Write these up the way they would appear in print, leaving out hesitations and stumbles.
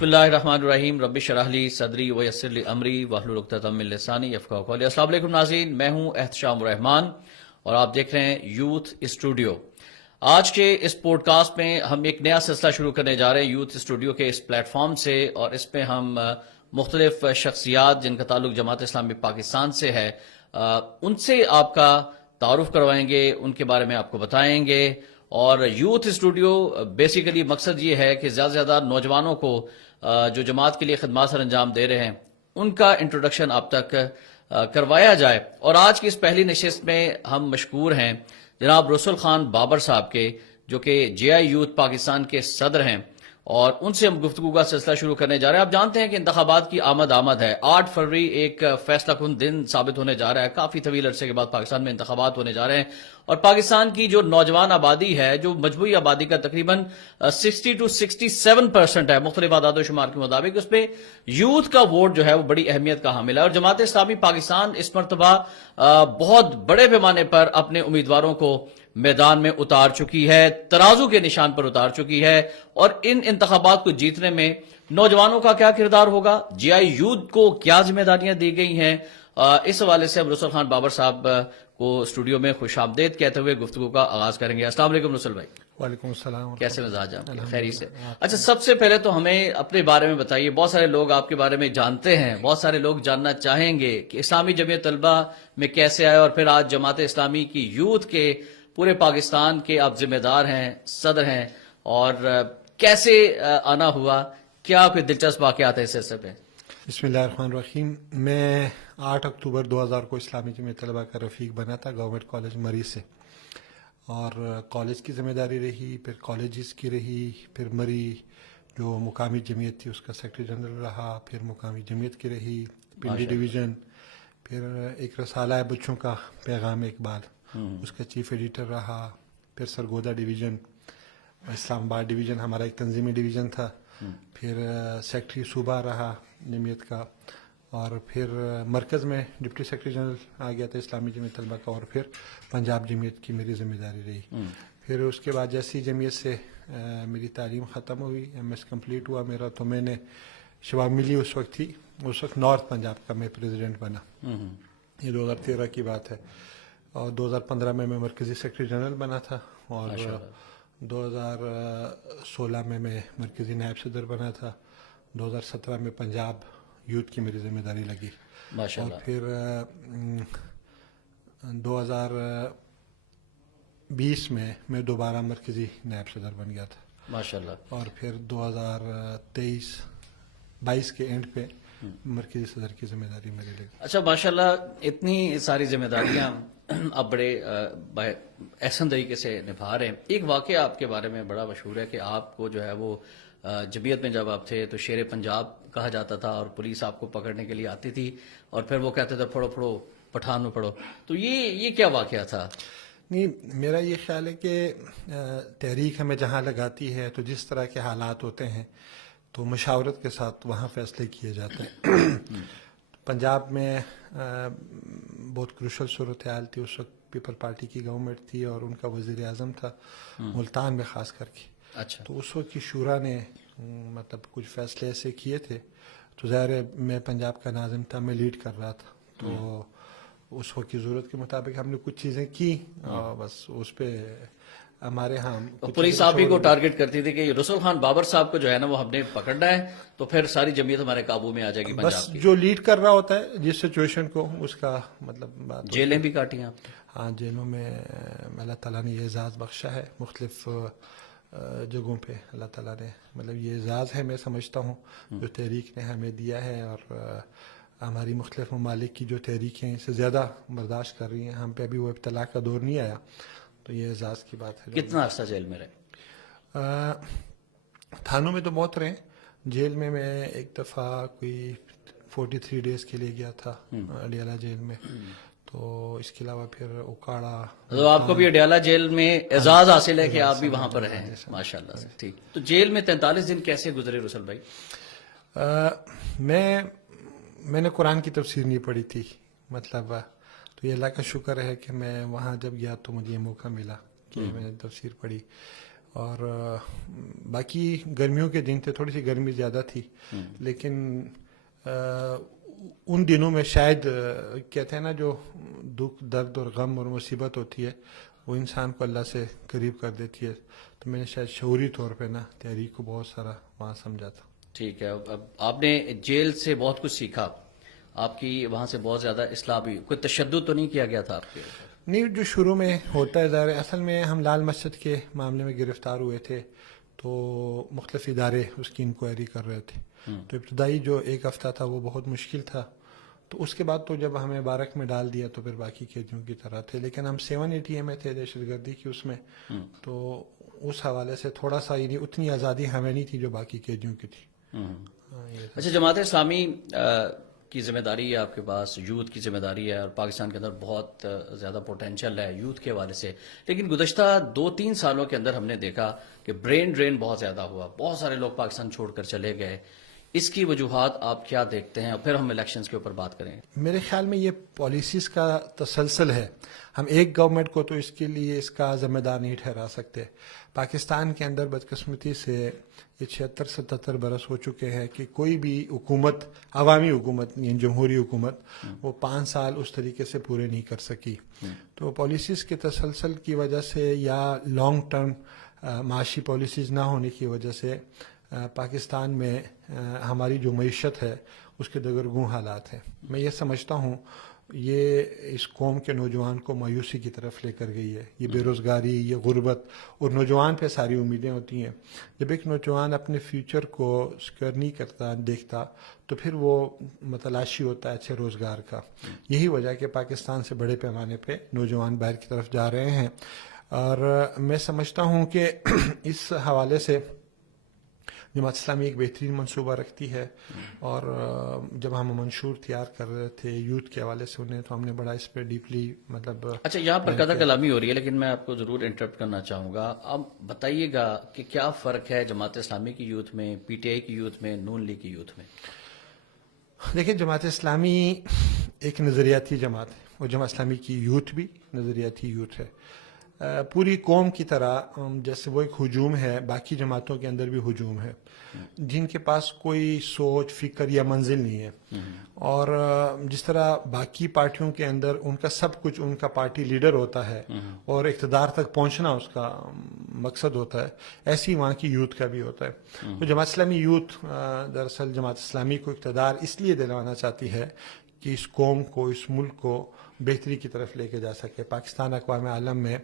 بسم اللہ الرحمن الرحیم رب اشرح لی صدری ویسر لی امری واحلل عقدۃ من لسانی یفقہوا قولی۔ السلام علیکم ناظرین، میں ہوں احتشام الرحمان اور آپ دیکھ رہے ہیں یوتھ اسٹوڈیو۔ آج کے اس پوڈ کاسٹ میں ہم ایک نیا سلسلہ شروع کرنے جا رہے ہیں یوتھ اسٹوڈیو کے اس پلیٹ فارم سے، اور اس میں ہم مختلف شخصیات جن کا تعلق جماعت اسلامی پاکستان سے ہے ان سے آپ کا تعارف کروائیں گے، ان کے بارے میں آپ کو بتائیں گے۔ اور یوتھ اسٹوڈیو بیسیکلی مقصد یہ ہے کہ زیادہ سے زیادہ نوجوانوں کو جو جماعت کے لیے خدمات سر انجام دے رہے ہیں ان کا انٹروڈکشن آپ تک کروایا جائے۔ اور آج کی اس پہلی نشست میں ہم مشکور ہیں جناب رسول خان بابر صاحب کے، جو کہ جے آئی یوتھ پاکستان کے صدر ہیں، اور ان سے ہم گفتگو کا سلسلہ شروع کرنے جا رہے ہیں۔ آپ جانتے ہیں کہ انتخابات کی آمد ہے، 8 فروری ایک فیصلہ کن دن ثابت ہونے جا رہا ہے۔ کافی طویل عرصے کے بعد پاکستان میں انتخابات ہونے جا رہے ہیں، اور پاکستان کی جو نوجوان آبادی ہے، جو مجموعی آبادی کا تقریباً 60 to 67% ہے مختلف اعداد و شمار کے مطابق، اس پہ یوتھ کا ووٹ جو ہے وہ بڑی اہمیت کا حامل ہے۔ اور جماعت اسلامی پاکستان اس مرتبہ بہت بڑے پیمانے پر اپنے امیدواروں کو میدان میں اتار چکی ہے، ترازو کے نشان پر اتار چکی ہے، اور ان انتخابات کو جیتنے میں نوجوانوں کا کیا کردار ہوگا، جے آئی یوتھ کو کیا ذمہ داریاں دی گئی ہیں، اس حوالے سے ہم رسول خان بابر صاحب کو اسٹوڈیو میں خوش آمدید کہتے ہوئے گفتگو کا آغاز کریں گے۔ السلام علیکم رسول بھائی۔ وعلیکم السلام۔ کیسے مزاج آپ کے؟ خیری سے؟ اچھا، سب سے پہلے تو ہمیں اپنے بارے میں بتائیے۔ بہت سارے لوگ آپ کے بارے میں جانتے ہیں، بہت سارے لوگ جاننا چاہیں گے کہ اسلامی جمعیت طلبہ میں کیسے آئے، اور پھر آج جماعت اسلامی کی یوتھ کے پورے پاکستان کے آپ ذمہ دار ہیں، صدر ہیں، اور کیسے آنا ہوا، کیا کوئی دلچسپ واقعات ہے اس سلسلے پہ؟ بسم اللہ الرحمن الرحیم۔ میں 8 اکتوبر 2000 کو اسلامی جمعیت طلبہ کا رفیق بنا تھا گورنمنٹ کالج مری سے، اور کالج کی ذمہ داری رہی، پھر کالجز کی رہی، پھر مری جو مقامی جمعیت تھی اس کا سیکرٹری جنرل رہا، پھر مقامی جمعیت کی رہی، پنڈی ڈویژن، پھر ایک رسالہ ہے بچوں کا پیغام اقبال، اس کا چیف ایڈیٹر رہا، پھر سرگودا ڈویژن، اسلام آباد ڈویژن ہمارا ایک تنظیمی ڈویژن تھا، پھر سیکرٹری صوبہ رہا جمعیت کا، اور پھر مرکز میں ڈپٹی سیکرٹری جنرل آ گیا تھا اسلامی جمعیت طلبہ کا، اور پھر پنجاب جمعیت کی میری ذمہ داری رہی۔ پھر اس کے بعد جیسی جمعیت سے میری تعلیم ختم ہوئی، ایم ایس کمپلیٹ ہوا میرا، تو میں نے شباب ملی اس وقت تھی، اس وقت نارتھ پنجاب کا میں پریزیڈنٹ بنا، یہ 2013 کی بات ہے، اور 2015 میں مرکزی سیکرٹری جنرل بنا تھا، اور 2016 میں مرکزی نائب صدر بنا تھا، 2017 میں پنجاب یوتھ کی میری ذمہ داری لگی، اور پھر 2020 میں دوبارہ مرکزی نائب صدر بن گیا تھا، ماشاءاللہ، اور پھر 2022 کے اینڈ پہ مرکزی صدر کی ذمہ داری میری لگی۔ اچھا، ماشاءاللہ، اتنی ساری ذمہ داریاں آپ بڑے احسن طریقے سے نبھا رہے ہیں۔ ایک واقعہ آپ کے بارے میں بڑا مشہور ہے کہ آپ کو جو ہے وہ جمعیت میں جب آپ تھے تو شیر پنجاب کہا جاتا تھا، اور پولیس آپ کو پکڑنے کے لیے آتی تھی، اور پھر وہ کہتے تھے پڑھو پٹھان میں پڑھو، تو یہ کیا واقعہ تھا؟ نہیں، میرا یہ خیال ہے کہ تحریک ہمیں جہاں لگاتی ہے تو جس طرح کے حالات ہوتے ہیں تو مشاورت کے ساتھ وہاں فیصلے کیے جاتے ہیں۔ پنجاب میں بہت کروشل صورتحال تھی، اس وقت پیپل پارٹی کی گورنمنٹ تھی، اور ان کا وزیر اعظم تھا ملتان میں خاص کر کے۔ اچھا، تو اس وقت کی شورا نے مطلب کچھ فیصلے ایسے کیے تھے، تو ظاہر ہے میں پنجاب کا ناظم تھا، میں لیڈ کر رہا تھا، تو اس وقت کی ضرورت کے مطابق ہم نے کچھ چیزیں کی، اور بس اس پہ ہمارے ہاں پولیس آپ ہی کو ٹارگٹ کرتی تھی کہ رسول خان بابر صاحب کو جو ہے نا وہ ہم نے پکڑنا ہے تو پھر ساری جمعیت ہمارے قابو میں آ جائے گی پنجاب کی۔ بس جو لیڈ کر رہا ہوتا ہے جس سچویشن کو، اس کا مطلب بات۔ جیلیں بھی کاٹی ہیں آپ؟ ہاں، جیلوں میں اللہ تعالیٰ نے یہ اعزاز بخشا ہے، مختلف جگہوں پہ اللہ تعالیٰ نے، مطلب یہ اعزاز ہے میں سمجھتا ہوں جو تحریک نے ہمیں دیا ہے، اور ہماری مختلف ممالک کی جو تحریکیں اس سے زیادہ برداشت کر رہی ہیں، ہم پہ ابھی وہ ابتلا کا دور نہیں آیا، تو یہ اعزاز کی بات ہے۔ کتنا عرصہ جیل میں رہے؟ تھانوں میں تو بہت رہے، جیل میں ایک دفعہ کوئی 43 ڈیز کے لیے گیا تھا اڈیالہ جیل میں، تو اس کے علاوہ پھر اکاڑا۔ تو آپ کو بھی اڈیالہ جیل میں اعزاز حاصل ہے کہ آپ بھی وہاں پر رہے ہیں، ماشاءاللہ سے۔ ٹھیک، تو جیل میں 43 دن کیسے گزرے رسول بھائی؟ میں نے قرآن کی تفسیر نہیں پڑھی تھی، مطلب تو یہ اللہ کا شکر ہے کہ میں وہاں جب گیا تو مجھے یہ موقع ملا کہ میں نے تفسیر پڑھی، اور باقی گرمیوں کے دن تھے، تھوڑی سی گرمی زیادہ تھی، لیکن ان دنوں میں شاید کہتے ہیں نا جو دکھ درد اور غم اور مصیبت ہوتی ہے وہ انسان کو اللہ سے قریب کر دیتی ہے. تو میں نے شاید شعوری طور پہ نا تحریک کو بہت سارا وہاں سمجھا تھا. ٹھیک ہے. اب آپ نے جیل سے بہت کچھ سیکھا، آپ کی وہاں سے بہت زیادہ اصلاح بھی، کوئی تشدد تو نہیں کیا گیا تھا آپ کے اوپر؟ نہیں، جو شروع میں ہوتا ہے ظاہر ہے، اصل میں ہم لال مسجد کے معاملے میں گرفتار ہوئے تھے تو مختلف ادارے اس کی انکوائری کر رہے تھے. تو ابتدائی جو ایک ہفتہ تھا وہ بہت مشکل تھا. تو اس کے بعد تو جب ہمیں بارک میں ڈال دیا تو پھر باقی قیدیوں کی طرح تھے، لیکن ہم 780 میں تھے دہشت گردی کی اس میں. تو اس حوالے سے تھوڑا سا یعنی اتنی آزادی ہمیں نہیں تھی جو باقی قیدیوں کی تھی. اچھا، جماعت اسلامی کی ذمہ داری ہے آپ کے پاس، یوتھ کی ذمہ داری ہے، اور پاکستان کے اندر بہت زیادہ پوٹینشل ہے یوتھ کے حوالے سے، لیکن گزشتہ 2-3 سالوں کے اندر ہم نے دیکھا کہ برین ڈرین بہت زیادہ ہوا، بہت سارے لوگ پاکستان چھوڑ کر چلے گئے. اس کی وجوہات آپ کیا دیکھتے ہیں؟ اور پھر ہم الیکشنز کے اوپر بات کریں. میرے خیال میں یہ پالیسیز کا تسلسل ہے. ہم ایک گورنمنٹ کو تو اس کے لیے اس کا ذمہ دار نہیں ٹھہرا سکتے. پاکستان کے اندر بدقسمتی سے یہ 76-77 برس ہو چکے ہیں کہ کوئی بھی حکومت، عوامی حکومت یعنی جمہوری حکومت، وہ 5 سال اس طریقے سے پورے نہیں کر سکی. تو پالیسیز کے تسلسل کی وجہ سے یا لانگ ٹرم معاشی پالیسیز نہ ہونے کی وجہ سے پاکستان میں ہماری جو معیشت ہے اس کے دگرگوں حالات ہیں. میں یہ سمجھتا ہوں یہ اس قوم کے نوجوان کو مایوسی کی طرف لے کر گئی ہے. یہ بے روزگاری، یہ غربت، اور نوجوان پہ ساری امیدیں ہوتی ہیں. جب ایک نوجوان اپنے فیوچر کو سکیور نہیں کرتا، دیکھتا، تو پھر وہ متلاشی ہوتا ہے اچھے روزگار کا. یہی وجہ ہے کہ پاکستان سے بڑے پیمانے پہ نوجوان باہر کی طرف جا رہے ہیں. اور میں سمجھتا ہوں کہ اس حوالے سے جماعت اسلامی ایک بہترین منصوبہ رکھتی ہے. اور جب ہم منشور تیار کر رہے تھے یوتھ کے حوالے سے انہیں، تو ہم نے بڑا اس پہ ڈیپلی مطلب. اچھا، یہاں پر قدر کلامی ہو رہی ہے، لیکن میں آپ کو ضرور انٹرپٹ کرنا چاہوں گا. اب بتائیے گا کہ کیا فرق ہے جماعت اسلامی کی یوتھ میں، پی ٹی آئی کی یوتھ میں، نون لیگ کی یوتھ میں؟ دیکھیں، جماعت اسلامی ایک نظریاتی جماعت ہے، اور جماعت اسلامی کی یوتھ بھی نظریاتی یوتھ ہے. پوری قوم کی طرح جیسے وہ ایک ہجوم ہے، باقی جماعتوں کے اندر بھی ہجوم ہے جن کے پاس کوئی سوچ، فکر یا منزل نہیں ہے. اور جس طرح باقی پارٹیوں کے اندر ان کا سب کچھ ان کا پارٹی لیڈر ہوتا ہے اور اقتدار تک پہنچنا اس کا مقصد ہوتا ہے، ایسی وہاں کی یوتھ کا بھی ہوتا ہے. تو جماعت اسلامی یوتھ دراصل جماعت اسلامی کو اقتدار اس لیے دلوانا چاہتی ہے کہ اس قوم کو، اس ملک کو بہتری کی طرف لے کے جا سکے، پاکستان اقوام عالم میں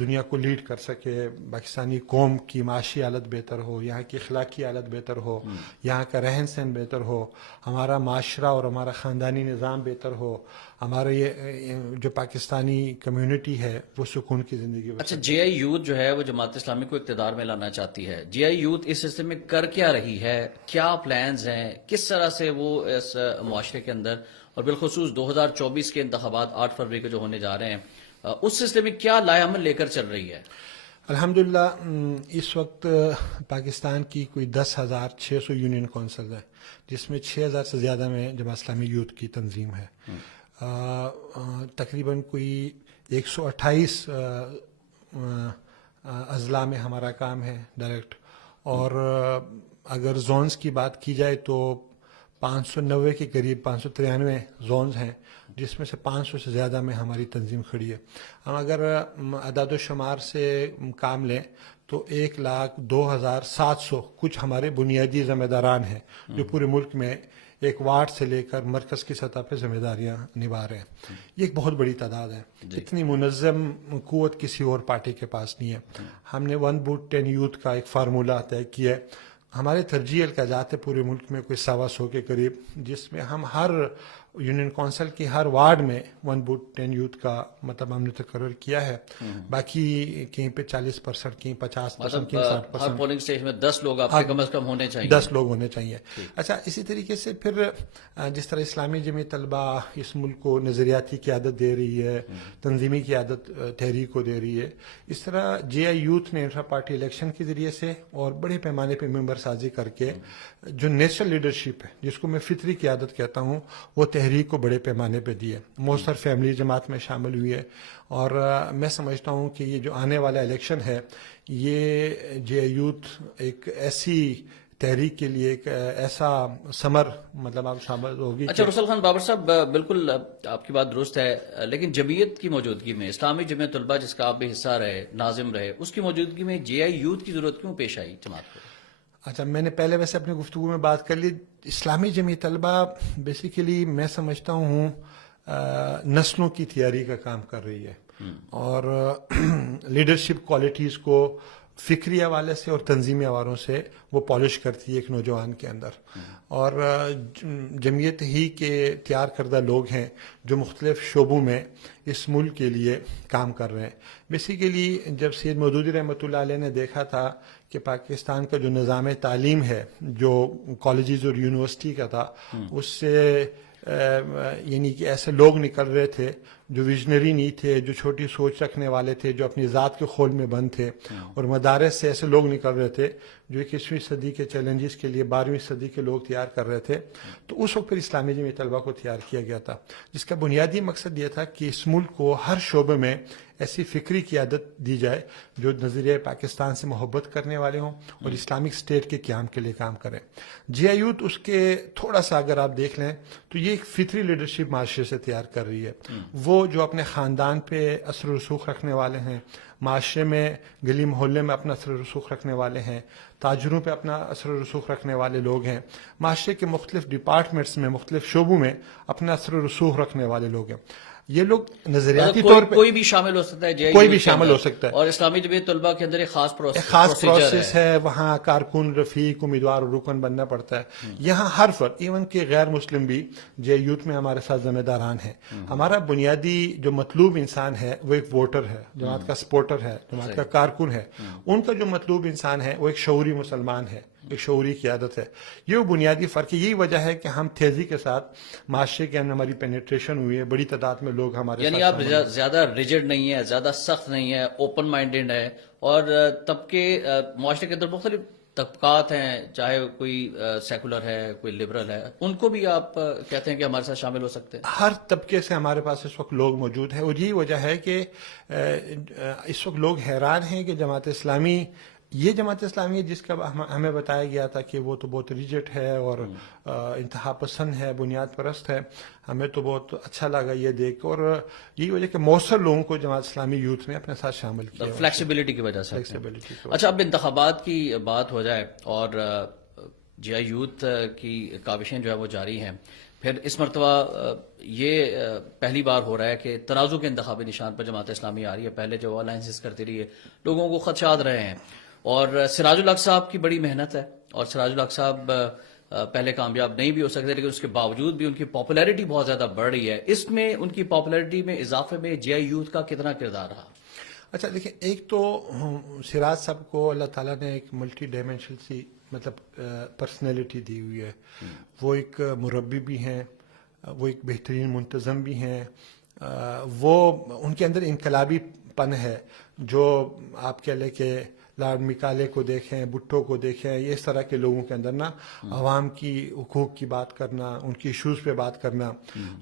دنیا کو لیڈ کر سکے، پاکستانی قوم کی معاشی حالت بہتر ہو، یہاں کی اخلاقی حالت بہتر ہو، یہاں کا رہن سہن بہتر ہو، ہمارا معاشرہ اور ہمارا خاندانی نظام بہتر ہو، ہمارا یہ جو پاکستانی کمیونٹی ہے وہ سکون کی زندگی بسر. اچھا، جے آئی یوتھ جو ہے وہ جماعت اسلامی کو اقتدار میں لانا چاہتی ہے. جے آئی یوتھ اس سلسلے میں کر کیا رہی ہے؟ کیا پلانز ہیں؟ کس طرح سے وہ اس معاشرے کے اندر، اور بالخصوص 2024 کے انتخابات 8 فروری کے جو ہونے جا رہے ہیں، اس سلسلے میں کیا لائے عمل لے کر چل رہی ہے؟ الحمدللہ اس وقت پاکستان کی کوئی 10,600 یونین کونسل ہے، جس میں 6,000 سے زیادہ میں جماعت اسلامی یوتھ کی تنظیم ہے. تقریباً کوئی 128 اضلاع میں ہمارا کام ہے ڈائریکٹ. اور اگر زونز کی بات کی جائے تو 590 کے قریب 593 زونز ہیں، جس میں سے 500 سے زیادہ میں ہماری تنظیم کھڑی ہے. ہم اگر اعداد و شمار سے کام لیں تو 1,02,700 کچھ ہمارے بنیادی ذمہ داران ہیں جو پورے ملک میں ایک وارڈ سے لے کر مرکز کی سطح پہ ذمہ داریاں نبھا رہے ہیں. یہ ایک بہت بڑی تعداد ہے. اتنی منظم قوت کسی اور پارٹی کے پاس نہیں ہے. ہم نے 1 بوٹ 10 یوتھ کا ایک فارمولہ طے کیا ہے. ہمارے ترجیح القاعدات پورے ملک میں کوئی 125 کے قریب، جس میں ہم ہر یونین کونسل کی ہر وارڈ میں 1 بوٹ 10 یوتھ کا مطلب ہم نے تقرر کیا ہے. باقی کہیں پہ 40%، کہیں 50%، کہیں 60%. ہر پولنگ اسٹیشن میں 10 لوگ آپ کے کم از کم ہونے چاہیے. 10 لوگ ہونے چاہیے. اچھا، اسی طریقے سے پھر جس طرح اسلامی جمعیت طلبہ اس ملک کو نظریاتی قیادت دے رہی ہے، تنظیمی قیادت تحریک کو دے رہی ہے، اس طرح جے آئی یوتھ نے انٹرا پارٹی الیکشن کے ذریعے سے اور بڑے پیمانے پہ ممبر سازی کر کے جو نیچرل لیڈرشپ ہے، جس کو میں فطری قیادت کہتا ہوں، وہ تحریک کو بڑے پیمانے پہ دی ہے. موثر فیملی جماعت میں شامل ہوئی ہے, اور میں سمجھتا ہوں کہ یہ جو آنے والا الیکشن ہے یہ جے یوتھ ایک ایسی تحریک کے لیے ایک ایسا ثمر مطلب آپ شامل ہوگی. اچھا رسول خان بابر صاحب, بالکل آپ کی بات درست ہے, لیکن جمعیت کی موجودگی میں, اسلامی جمعیت طلبہ جس کا آپ بھی حصہ رہے, ناظم رہے, اس کی موجودگی میں جے آئی یوتھ کی ضرورت کیوں پیش آئی جماعت کو؟ اچھا, میں نے پہلے ویسے اپنی گفتگو میں بات کر لی. اسلامی جمعیت طلبہ بیسیکلی میں سمجھتا ہوں نسلوں کی تیاری کا کام کر رہی ہے, اور لیڈرشپ کوالٹیز کو فکری حوالے سے اور تنظیمی حوالوں سے وہ پالش کرتی ہے ایک نوجوان کے اندر. اور جمعیت ہی کے تیار کردہ لوگ ہیں جو مختلف شعبوں میں اس ملک کے لیے کام کر رہے ہیں. بیسیکلی جب سید مودودی رحمۃ اللہ علیہ نے دیکھا تھا کہ پاکستان کا جو نظام تعلیم ہے جو کالجز اور یونیورسٹی کا تھا, اس سے یعنی کہ ایسے لوگ نکل رہے تھے جو ویژنری نہیں تھے, جو چھوٹی سوچ رکھنے والے تھے, جو اپنی ذات کے خول میں بند تھے, اور مدارس سے ایسے لوگ نکل رہے تھے جو 21ویں صدی کے چیلنجز کے لیے 12ویں صدی کے لوگ تیار کر رہے تھے. تو اس وقت پھر اسلامی جمعیت طلبہ کو تیار کیا گیا تھا, جس کا بنیادی مقصد یہ تھا کہ اس ملک کو ہر شعبے میں ایسی فکری قیادت دی جائے جو نظریہ پاکستان سے محبت کرنے والے ہوں اور اسلامک اسٹیٹ کے قیام کے لیے کام کریں. جے آئی یوتھ اس کے تھوڑا سا اگر آپ دیکھ لیں تو یہ ایک فطری لیڈرشپ معاشرے سے تیار کر رہی ہے. وہ جو اپنے خاندان پہ اثر و رسوخ رکھنے والے ہیں, معاشرے میں گلی محلے میں اپنا اثر و رسوخ رکھنے والے ہیں, تاجروں پہ اپنا اثر و رسوخ رکھنے والے لوگ ہیں, معاشرے کے مختلف ڈپارٹمنٹس میں مختلف شعبوں میں اپنا اثر و رسوخ رکھنے والے لوگ ہیں. یہ لوگ نظریاتی طور پہ کوئی بھی شامل ہو سکتا ہے, کوئی بھی شامل ہو سکتا ہے, اور اسلامی جمعیت طلبہ کے اندر ایک خاص پروسیس ہے. وہاں کارکن, رفیق, امیدوار اور رکن بننا پڑتا ہے. یہاں ہر فرد, ایون کہ غیر مسلم بھی جے یوتھ میں ہمارے ساتھ ذمہ داران ہیں. ہمارا بنیادی جو مطلوب انسان ہے وہ ایک ووٹر ہے, جماعت کا سپورٹر ہے, جماعت کا کارکن ہے. ان کا جو مطلوب انسان ہے وہ ایک شعوری مسلمان ہے, ایک شعوری قیادت ہے. یہ وہ بنیادی فرق ہے. یہی وجہ ہے کہ ہم تیزی کے ساتھ معاشرے کے اندر ہماری پینیٹریشن ہوئی ہے, بڑی تعداد میں لوگ ہمارے یعنی آپ زیادہ ریجڈ نہیں ہے, زیادہ سخت نہیں ہے, اوپن مائنڈیڈ ہے, اور طبقے معاشرے کے اندر مختلف طبقات ہیں, چاہے کوئی سیکولر ہے, کوئی لبرل ہے, ان کو بھی آپ کہتے ہیں کہ ہمارے ساتھ شامل ہو سکتے ہیں. ہر طبقے سے ہمارے پاس اس وقت لوگ موجود ہیں, اور یہی وجہ ہے کہ اس وقت لوگ حیران ہیں کہ جماعت اسلامی, یہ جماعت اسلامی ہے جس کا ہمیں بتایا گیا تھا کہ وہ تو بہت ریجٹ ہے اور انتہا پسند ہے, بنیاد پرست ہے. ہمیں تو بہت اچھا لگا یہ دیکھ, اور یہی وجہ کہ موثر لوگوں کو جماعت اسلامی یوتھ نے اپنے ساتھ شامل کیا, فلیکسیبلٹی کی وجہ سے. فلیکسیبلٹی. اچھا, اب انتخابات کی بات ہو جائے, اور جے آئی یوتھ کی کاوشیں جو ہے وہ جاری ہیں. پھر اس مرتبہ یہ پہلی بار ہو رہا ہے کہ ترازو کے انتخابی نشان پر جماعت اسلامی آ رہی ہے. پہلے جو الائنسز کرتی رہی ہے لوگوں کو خدشات رہے ہیں, اور سراج الحق صاحب کی بڑی محنت ہے, اور سراج الحق صاحب پہلے کامیاب نہیں بھی ہو سکتے, لیکن اس کے باوجود بھی ان کی پاپولیرٹی بہت زیادہ بڑھ رہی ہے. اس میں ان کی پاپولیرٹی میں اضافے میں جے آئی یوتھ کا کتنا کردار رہا؟ اچھا دیکھیں, ایک تو سراج صاحب کو اللہ تعالیٰ نے ایک ملٹی ڈائمینشنل سی مطلب پرسنالٹی دی ہوئی ہے. وہ ایک مربی بھی ہیں, وہ ایک بہترین منتظم بھی ہیں, وہ ان کے اندر انقلابی پن ہے جو آپ کہہ لیں کہ لارڈ مکالے کو دیکھیں, بھٹو کو دیکھیں, یہ اس طرح کے لوگوں کے اندر نا عوام کی حقوق کی بات کرنا, ان کی ایشوز پہ بات کرنا.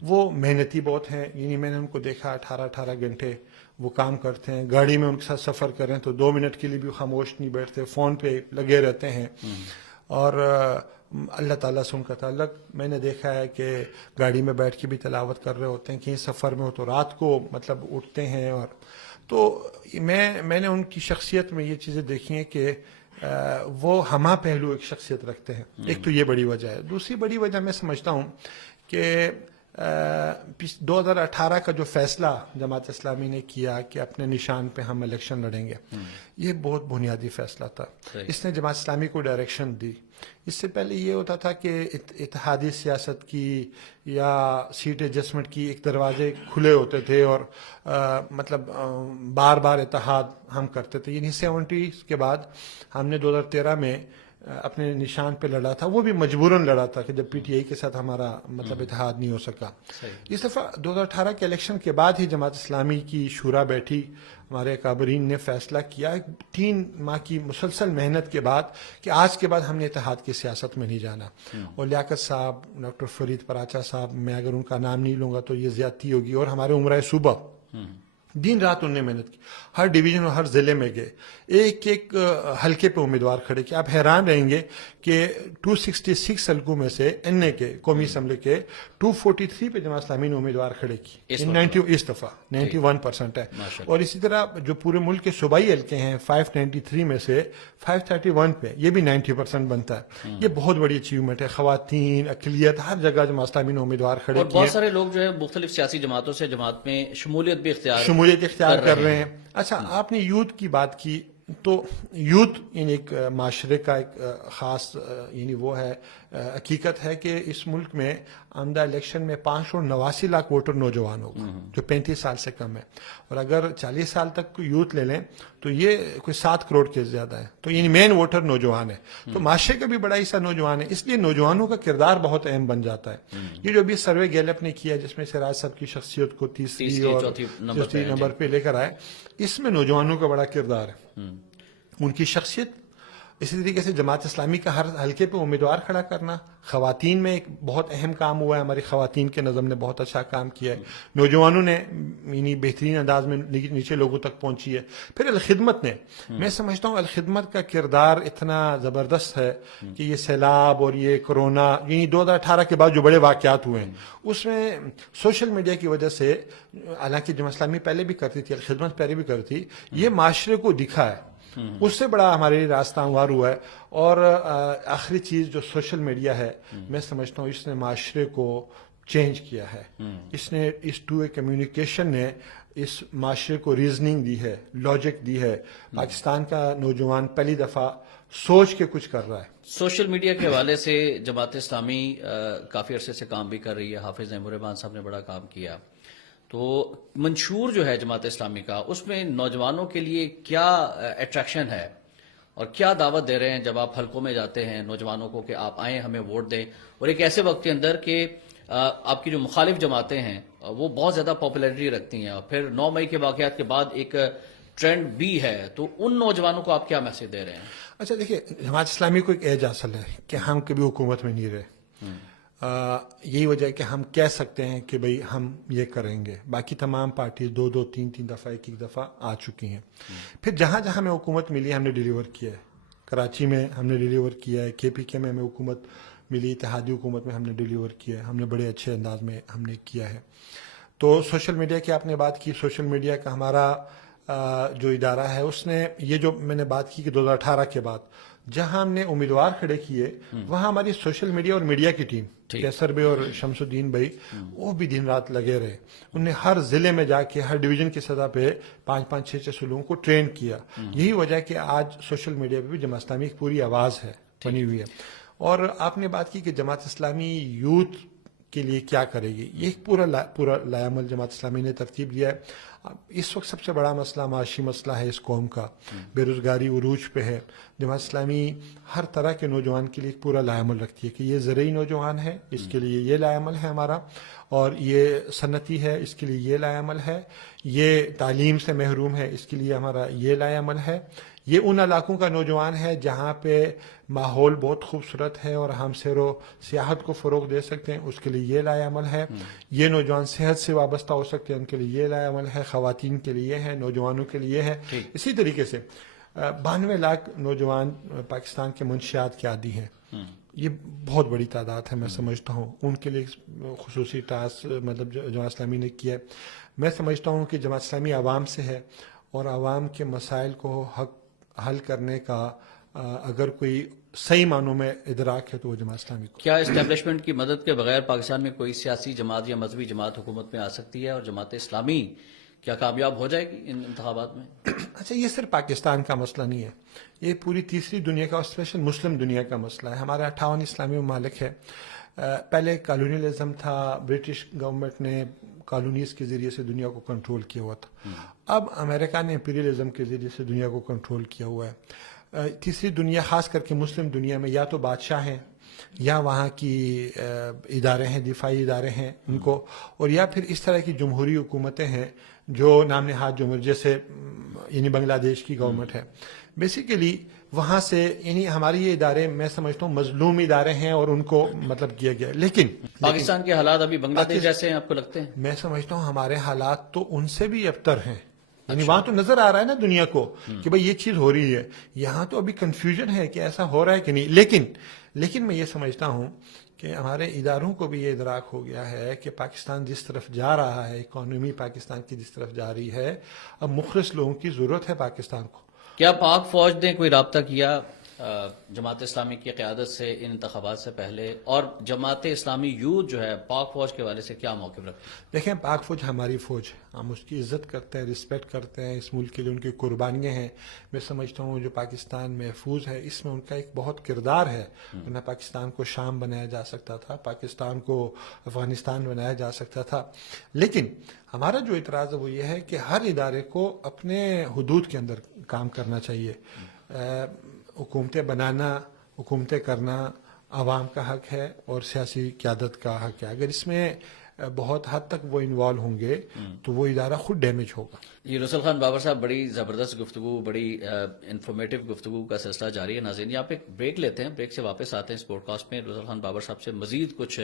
وہ محنتی بہت ہیں, یعنی میں نے ان کو دیکھا 18 گھنٹے وہ کام کرتے ہیں. گاڑی میں ان کے ساتھ سفر کریں تو 2 منٹ کے لیے بھی خاموش نہیں بیٹھتے, فون پہ لگے رہتے ہیں. اور اللہ تعالیٰ سے ان کا تعلق, میں نے دیکھا ہے کہ گاڑی میں بیٹھ کے بھی تلاوت کر رہے ہوتے ہیں, کہیں سفر میں ہو تو رات کو مطلب اٹھتے ہیں. اور تو میں نے ان کی شخصیت میں یہ چیزیں دیکھی ہیں کہ وہ ہمہ پہلو ایک شخصیت رکھتے ہیں. ایک تو یہ بڑی وجہ ہے. دوسری بڑی وجہ میں سمجھتا ہوں کہ 2018 کا جو فیصلہ جماعت اسلامی نے کیا کہ اپنے نشان پہ ہم الیکشن لڑیں گے, یہ بہت بنیادی فیصلہ تھا. اس نے جماعت اسلامی کو ڈائریکشن دی. اس سے پہلے یہ ہوتا تھا کہ اتحادی سیاست کی یا سیٹ ایڈجسٹمنٹ کی ایک دروازے کھلے ہوتے تھے, اور مطلب بار بار اتحاد ہم کرتے تھے. یعنی 70 کے بعد ہم نے 2013 میں اپنے نشان پہ لڑا تھا وہ بھی مجبوراً لڑا تھا کہ جب پی ٹی آئی کے ساتھ ہمارا مطلب اتحاد نہیں ہو سکا. اس دفعہ 2018 کے الیکشن کے بعد ہی جماعت اسلامی کی شورا بیٹھی, ہمارے اکابرین نے فیصلہ کیا 3 ماہ کی مسلسل محنت کے بعد کہ آج کے بعد ہم نے اتحاد کی سیاست میں نہیں جانا. اور لیاقت صاحب, ڈاکٹر فرید پراچا صاحب, میں اگر ان کا نام نہیں لوں گا تو یہ زیادتی ہوگی, اور ہمارے عمرہ صوبہ دن رات انہوں نے محنت کی, ہر ڈویژن اور ہر ضلع میں گئے, ایک ایک حلقے پہ امیدوار کھڑے کیے. آپ حیران رہیں گے کہ 266 حلقوں میں سے این اے کے قومی اسمبلی کے 243 پہ جماعت اسلامی نے امیدوار کھڑے کی. اس دفعہ 91% ہے. اور اسی طرح جو پورے ملک کے صوبائی حلقے ہیں 593 میں سے 531 پہ, یہ بھی 90% بنتا ہے. یہ بہت بڑی اچیومنٹ ہے. خواتین, اقلیت, ہر جگہ جماعت اسلامی نے امیدوار کھڑے اور کیے. بہت سارے لوگ جو ہے مختلف سیاسی جماعتوں سے جماعت میں شمولیت بھی اختیار کر رہے ہیں. اچھا, آپ نے یوتھ کی بات کی, تو یوتھ یعنی ایک معاشرے کا ایک خاص یعنی وہ ہے حقیقت ہے کہ اس ملک میں آمدہ الیکشن میں 589 لاکھ ووٹر نوجوان ہوگا جو 35 سال سے کم ہے, اور اگر 40 سال تک یوتھ لے لیں تو یہ کوئی 7 کروڑ کے زیادہ ہے. تو یعنی مین ووٹر نوجوان ہے, تو معاشرے کا بھی بڑا حصہ نوجوان ہے, اس لیے نوجوانوں کا کردار بہت اہم بن جاتا ہے. یہ جو ابھی سروے گیلپ نے کیا جس میں سراج صاحب کی شخصیت کو تیسری اور چوتھی نمبر پہ لے کر آئے, اس میں نوجوانوں کا بڑا کردار ہے, ان کی شخصیت. اسی طریقے سے جماعت اسلامی کا ہر حلقے پہ امیدوار کھڑا کرنا. خواتین میں ایک بہت اہم کام ہوا ہے, ہماری خواتین کے نظم نے بہت اچھا کام کیا ہے, نوجوانوں نے یعنی بہترین انداز میں نیچے لوگوں تک پہنچی ہے. پھر الخدمت نے, میں سمجھتا ہوں الخدمت کا کردار اتنا زبردست ہے کہ یہ سیلاب اور یہ کرونا یعنی 2018 کے بعد جو بڑے واقعات ہوئے ہیں اس میں سوشل میڈیا کی وجہ سے, حالانکہ جماعت اسلامی پہلے بھی کرتی تھی, الخدمت پہلے بھی کرتی, یہ معاشرے کو دکھا ہے, اس سے بڑا ہمارے لیے راستہ ہموار ہوا ہے. اور آخری چیز جو سوشل میڈیا ہے, میں سمجھتا ہوں اس نے معاشرے کو چینج کیا ہے. اس نے اس ٹو وے کمیونیکیشن نے اس معاشرے کو ریزننگ دی ہے, لاجک دی ہے. پاکستان کا نوجوان پہلی دفعہ سوچ کے کچھ کر رہا ہے. سوشل میڈیا کے حوالے سے جماعت اسلامی کافی عرصے سے کام بھی کر رہی ہے. حافظ احمد رحمان صاحب نے بڑا کام کیا. تو منشور جو ہے جماعت اسلامی کا, اس میں نوجوانوں کے لیے کیا اٹریکشن ہے اور کیا دعوت دے رہے ہیں جب آپ حلقوں میں جاتے ہیں نوجوانوں کو کہ آپ آئیں ہمیں ووٹ دیں, اور ایک ایسے وقت کے اندر کہ آپ کی جو مخالف جماعتیں ہیں وہ بہت زیادہ پاپولیرٹی رکھتی ہیں, اور پھر 9 مئی کے واقعات کے بعد ایک ٹرینڈ بھی ہے, تو ان نوجوانوں کو آپ کیا میسج دے رہے ہیں؟ اچھا دیکھیے, جماعت اسلامی کو ایک ایج حاصل ہے کہ ہم کبھی حکومت میں نہیں رہے. یہی وجہ ہے کہ ہم کہہ سکتے ہیں کہ بھئی ہم یہ کریں گے. باقی تمام پارٹیز 2 3 دفعہ ایک دفعہ آ چکی ہیں. پھر جہاں جہاں ہمیں حکومت ملی ہم نے ڈیلیور کیا ہے. کراچی میں ہم نے ڈیلیور کیا ہے, کے پی کے میں ہمیں حکومت ملی, اتحادی حکومت میں ہم نے ڈیلیور کیا ہے, ہم نے بڑے اچھے انداز میں ہم نے کیا ہے. تو سوشل میڈیا کی آپ نے بات کی, سوشل میڈیا کا ہمارا جو ادارہ ہے اس نے یہ جو میں نے بات کی کہ 2018 کے بعد جہاں ہم نے امیدوار کھڑے کیے وہاں ہماری سوشل میڈیا اور میڈیا کی ٹیم, کیسر بھائی اور شمس الدین بھائی, وہ بھی دن رات لگے رہے. انہوں نے ہر ضلع میں جا کے ہر ڈویژن کی سطح پہ 5 6 لوگوں کو ٹرین کیا. یہی وجہ ہے کہ آج سوشل میڈیا پہ بھی جماعت اسلامی ایک پوری آواز ہے بنی ہوئی ہے. اور آپ نے بات کی کہ جماعت اسلامی یوتھ کے لیے کیا کرے گی, یہ ایک پورا لائعمل جماعت اسلامی نے ترتیب لیا ہے. اس وقت سب سے بڑا مسئلہ معاشی مسئلہ ہے اس قوم کا, بے روزگاری عروج پہ ہے. جماعت اسلامی ہر طرح کے نوجوان کے لیے ایک پورا لائعمل رکھتی ہے کہ یہ زرعی نوجوان ہے, اس کے لیے یہ لائعمل ہے ہمارا, اور یہ صنعتی ہے اس کے لیے یہ لائعمل ہے, یہ تعلیم سے محروم ہے اس کے لیے ہمارا یہ لائعمل ہے, یہ ان علاقوں کا نوجوان ہے جہاں پہ ماحول بہت خوبصورت ہے اور ہم سیر و سیاحت کو فروغ دے سکتے ہیں, اس کے لیے یہ لائعمل ہے. یہ نوجوان صحت سے وابستہ ہو سکتے ہیں, ان کے لیے یہ لائعمل ہے. خواتین کے لیے ہے, نوجوانوں کے لیے ہے. اسی طریقے سے 92 لاکھ نوجوان پاکستان کے منشیات کے عادی ہیں. یہ بہت بڑی تعداد ہے, میں سمجھتا ہوں ان کے لیے خصوصی ٹاسک مطلب جماعت اسلامی نے کیا ہے. میں سمجھتا ہوں کہ جماعت اسلامی عوام سے ہے, اور عوام کے مسائل کو حل کرنے کا اگر کوئی صحیح معنوں میں ادراک ہے تو وہ جماعت اسلامی کو. کیا اسٹیبلشمنٹ کی مدد کے بغیر پاکستان میں کوئی سیاسی جماعت یا مذہبی جماعت حکومت میں آ سکتی ہے, اور جماعت اسلامی کیا کامیاب ہو جائے گی ان انتخابات میں؟ اچھا, یہ صرف پاکستان کا مسئلہ نہیں ہے, یہ پوری تیسری دنیا کا اور اسپیشل مسلم دنیا کا مسئلہ ہے. ہمارے 58 اسلامی ممالک ہے. پہلے کالونیلزم تھا, برٹش گورنمنٹ نے کالونیز کے ذریعے سے دنیا کو کنٹرول کیا ہوا تھا. اب امریکہ نے امپیریلزم کے ذریعے سے دنیا کو کنٹرول کیا ہوا ہے. تیسری دنیا خاص کر کے مسلم دنیا میں یا تو بادشاہ ہیں یا وہاں کی ادارے ہیں، دفاعی ادارے ہیں ان کو، اور یا پھر اس طرح کی جمہوری حکومتیں ہیں جو نام نہاد جمہوری، جیسے یعنی بنگلہ دیش کی گورنمنٹ ہے بیسیکلی وہاں سے، یعنی ہمارے یہ ادارے میں سمجھتا ہوں مظلوم ادارے ہیں اور ان کو مطلب کیا گیا. لیکن پاکستان کے حالات ابھی بنگلہ دیش جیسے ہیں آپ کو لگتے ہیں؟ میں سمجھتا ہوں ہمارے حالات تو ان سے بھی ابتر ہیں. یعنی وہاں تو نظر آ رہا ہے نا دنیا کو کہ بھئی یہ چیز ہو رہی ہے، یہاں تو ابھی کنفیوژن ہے کہ ایسا ہو رہا ہے کہ نہیں. لیکن میں یہ سمجھتا ہوں کہ ہمارے اداروں کو بھی یہ ادراک ہو گیا ہے کہ پاکستان جس طرف جا رہا ہے، اکانومی پاکستان کی جس طرف جا رہی ہے، اب مخلص لوگوں کی ضرورت ہے پاکستان کو. کیا پاک فوج نے کوئی رابطہ کیا جماعت اسلامی کی قیادت سے ان انتخابات سے پہلے، اور جماعت اسلامی یوتھ جو ہے پاک فوج کے حوالے سے کیا موقف رکھتی ہے؟ دیکھیں، پاک فوج ہماری فوج ہے، ہم اس کی عزت کرتے ہیں، رسپیکٹ کرتے ہیں. اس ملک کے لیے ان کی قربانیاں ہیں. میں سمجھتا ہوں جو پاکستان محفوظ ہے اس میں ان کا ایک بہت کردار ہے. ورنہ پاکستان کو شام بنایا جا سکتا تھا، پاکستان کو افغانستان بنایا جا سکتا تھا. لیکن ہمارا جو اعتراض ہے وہ یہ ہے کہ ہر ادارے کو اپنے حدود کے اندر کام کرنا چاہیے. حکومتیں بنانا، حکومتیں کرنا عوام کا حق ہے اور سیاسی قیادت کا حق ہے. اگر اس میں بہت حد تک وہ انوالو ہوں گے تو وہ ادارہ خود ڈیمیج ہوگا. یہ رسول خان بابر صاحب، بڑی زبردست گفتگو، بڑی انفارمیٹیو گفتگو کا سلسلہ جاری ہے. ناظرین، آپ ایک بریک لیتے ہیں، بریک سے واپس آتے ہیں اس پوڈ کاسٹ میں. رسول خان بابر صاحب سے مزید کچھ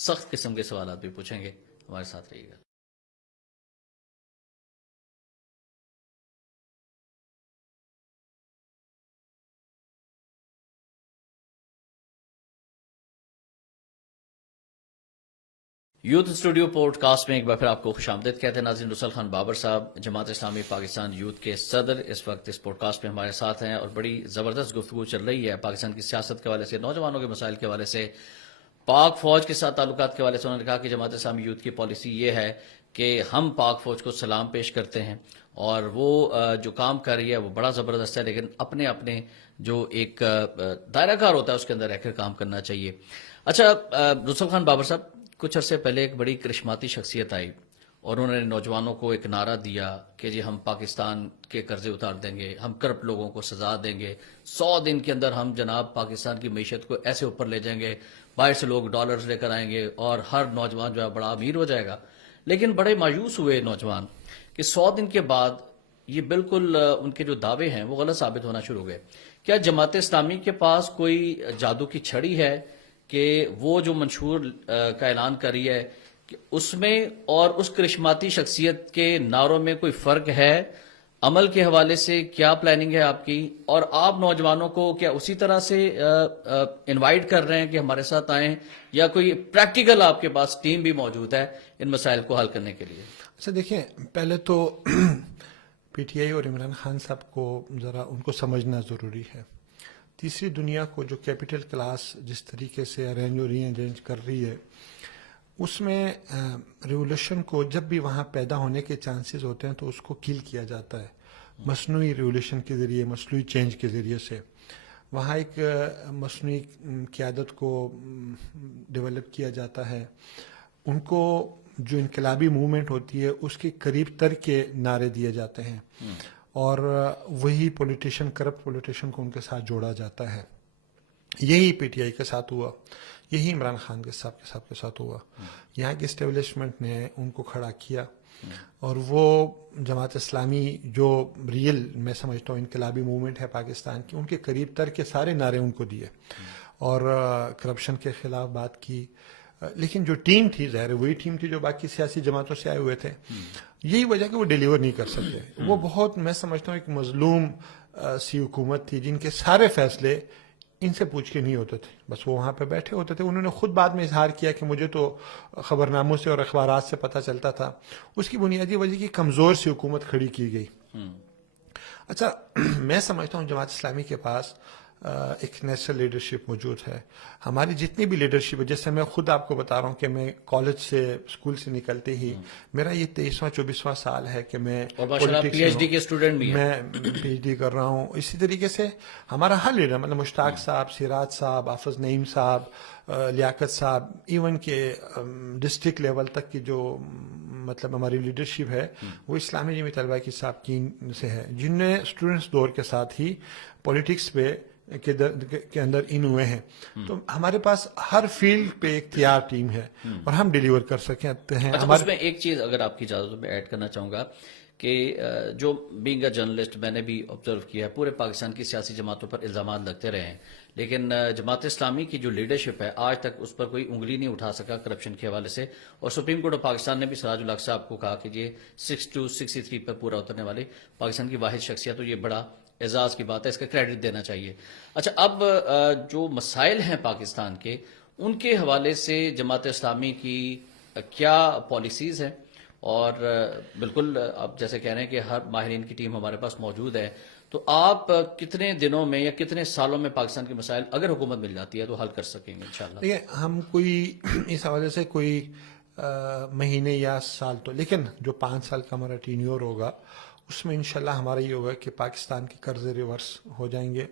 سخت قسم کے سوالات بھی پوچھیں گے. ہمارے ساتھ رہیے گا. یوتھ اسٹوڈیو پوڈ کاسٹ میں ایک بار پھر آپ کو خوش آمدید کہتے ہیں. ناظرین، رسول خان بابر صاحب جماعت اسلامی پاکستان یوتھ کے صدر اس وقت اس پوڈ کاسٹ میں ہمارے ساتھ ہیں، اور بڑی زبردست گفتگو چل رہی ہے پاکستان کی سیاست کے حوالے سے، نوجوانوں کے مسائل کے حوالے سے، پاک فوج کے ساتھ تعلقات کے حوالے سے. انہوں نے کہا کہ جماعت اسلامی یوتھ کی پالیسی یہ ہے کہ ہم پاک فوج کو سلام پیش کرتے ہیں، اور وہ جو کام کر رہی ہے وہ بڑا زبردست ہے، لیکن اپنے اپنے جو ایک دائرہ کار ہوتا ہے اس کے اندر رہ کر کام کرنا چاہیے. اچھا رسول خان بابر صاحب، کچھ عرصے پہلے ایک بڑی کرشماتی شخصیت آئی اور انہوں نے نوجوانوں کو ایک نعرہ دیا کہ جی ہم پاکستان کے قرضے اتار دیں گے، ہم کرپٹ لوگوں کو سزا دیں گے، 100 دن کے اندر ہم جناب پاکستان کی معیشت کو ایسے اوپر لے جائیں گے، باہر سے لوگ ڈالرز لے کر آئیں گے اور ہر نوجوان جو ہے بڑا امیر ہو جائے گا. لیکن بڑے مایوس ہوئے نوجوان کہ 100 دن کے بعد یہ بالکل ان کے جو دعوے ہیں وہ غلط ثابت ہونا شروع ہو گئے. کیا جماعت اسلامی کے پاس کوئی جادو کی چھڑی ہے کہ وہ جو منشور کا اعلان کر رہی ہے کہ اس میں اور اس کرشماتی شخصیت کے نعروں میں کوئی فرق ہے؟ عمل کے حوالے سے کیا پلاننگ ہے آپ کی، اور آپ نوجوانوں کو کیا اسی طرح سے انوائٹ کر رہے ہیں کہ ہمارے ساتھ آئیں، یا کوئی پریکٹیکل آپ کے پاس ٹیم بھی موجود ہے ان مسائل کو حل کرنے کے لیے؟ اچھا دیکھیں، پہلے تو پی ٹی آئی اور عمران خان صاحب کو ذرا ان کو سمجھنا ضروری ہے. تیسری دنیا کو جو کیپٹل کلاس جس طریقے سے ارینج اور ری ارینج کر رہی ہے، اس میں ریولوشن کو جب بھی وہاں پیدا ہونے کے چانسز ہوتے ہیں تو اس کو کل کیا جاتا ہے مصنوعی ریولوشن کے ذریعے، مصنوعی چینج کے ذریعے سے. وہاں ایک مصنوعی قیادت کو ڈیولپ کیا جاتا ہے. ان کو جو انقلابی موومنٹ ہوتی ہے اس کے قریب تر کے نعرے دیے جاتے ہیں، اور وہی پولیٹیشین، کرپٹ پولیٹیشین کو ان کے ساتھ جوڑا جاتا ہے. یہی پی ٹی آئی کے ساتھ ہوا، یہی عمران خان کے ساتھ ہوا. یہاں کی اسٹیبلشمنٹ نے ان کو کھڑا کیا، اور وہ جماعت اسلامی جو ریئل میں سمجھتا ہوں انقلابی موومنٹ ہے پاکستان کی، ان کے قریب تر کے سارے نعرے ان کو دیے اور کرپشن کے خلاف بات کی. لیکن جو ٹیم تھی، ظاہر ہے وہی ٹیم تھی جو باقی سیاسی جماعتوں سے آئے ہوئے تھے. یہی وجہ کہ وہ ڈیلیور نہیں کر سکتے. وہ بہت، میں سمجھتا ہوں ایک مظلوم سی حکومت تھی جن کے سارے فیصلے ان سے پوچھ کے نہیں ہوتے تھے، بس وہ وہاں پہ بیٹھے ہوتے تھے. انہوں نے خود بعد میں اظہار کیا کہ مجھے تو خبرناموں سے اور اخبارات سے پتہ چلتا تھا. اس کی بنیادی وجہ کی کمزور سی حکومت کھڑی کی گئی. اچھا، میں سمجھتا ہوں جماعت اسلامی کے پاس ایک نیچرل لیڈرشپ موجود ہے. ہماری جتنی بھی لیڈرشپ ہے، جیسے میں خود آپ کو بتا رہا ہوں کہ میں کالج سے، اسکول سے نکلتے ہی میرا یہ 23واں 24واں سال ہے کہ میں پی ایچ ڈی کے اسٹوڈنٹ بھی ہیں. میں پی ایچ ڈی کر رہا ہوں. اسی طریقے سے ہمارا ہر لیڈر، مطلب مشتاق صاحب، سراج صاحب، حافظ نعیم صاحب، لیاقت صاحب، ایون کہ ڈسٹرکٹ لیول تک کی جو مطلب ہماری لیڈرشپ ہے وہ اسلامی جمعیت طلبہ کی سابقین سے ہے، جن نے اسٹوڈنٹس دور کے ساتھ ہی پولیٹکس پہ کے اندر ان ہوئے ہیں. تو ہمارے پاس ہر فیلڈ پہ ایک تیار ٹیم ہے اور ہم ڈیلیور کر سکتے ہیں. اچھا، اس میں ایک چیز اگر آپ کی اجازت میں ایڈ کرنا چاہوں گا کہ جو بینگ اے جرنلسٹ میں نے بھی آبزرو کیا ہے، پورے پاکستان کی سیاسی جماعتوں پر الزامات لگتے رہے ہیں، لیکن جماعت اسلامی کی جو لیڈرشپ ہے آج تک اس پر کوئی انگلی نہیں اٹھا سکا کرپشن کے حوالے سے. اور سپریم کورٹ آف پاکستان نے بھی سراج الحق صاحب کو کہا کہ یہ 6263 پر پورا اترنے والے پاکستان کی واحد شخصیت، تو یہ بڑا اعزاز کی بات ہے، اس کا کریڈٹ دینا چاہیے. اچھا، اب جو مسائل ہیں پاکستان کے، ان کے حوالے سے جماعت اسلامی کی کیا پالیسیز ہیں؟ اور بالکل آپ جیسے کہہ رہے ہیں کہ ہر ماہرین کی ٹیم ہمارے پاس موجود ہے، تو آپ کتنے دنوں میں یا کتنے سالوں میں پاکستان کے مسائل اگر حکومت مل جاتی ہے تو حل کر سکیں گے انشاءاللہ؟ دیکھیں، ہم کوئی اس حوالے سے کوئی مہینے یا سال تو، لیکن جو 5 سال کا ہمارا ٹینیور ہوگا اس میں انشاءاللہ ہمارا یہ ہوگا کہ پاکستان کے قرض ریورس ہو جائیں گے،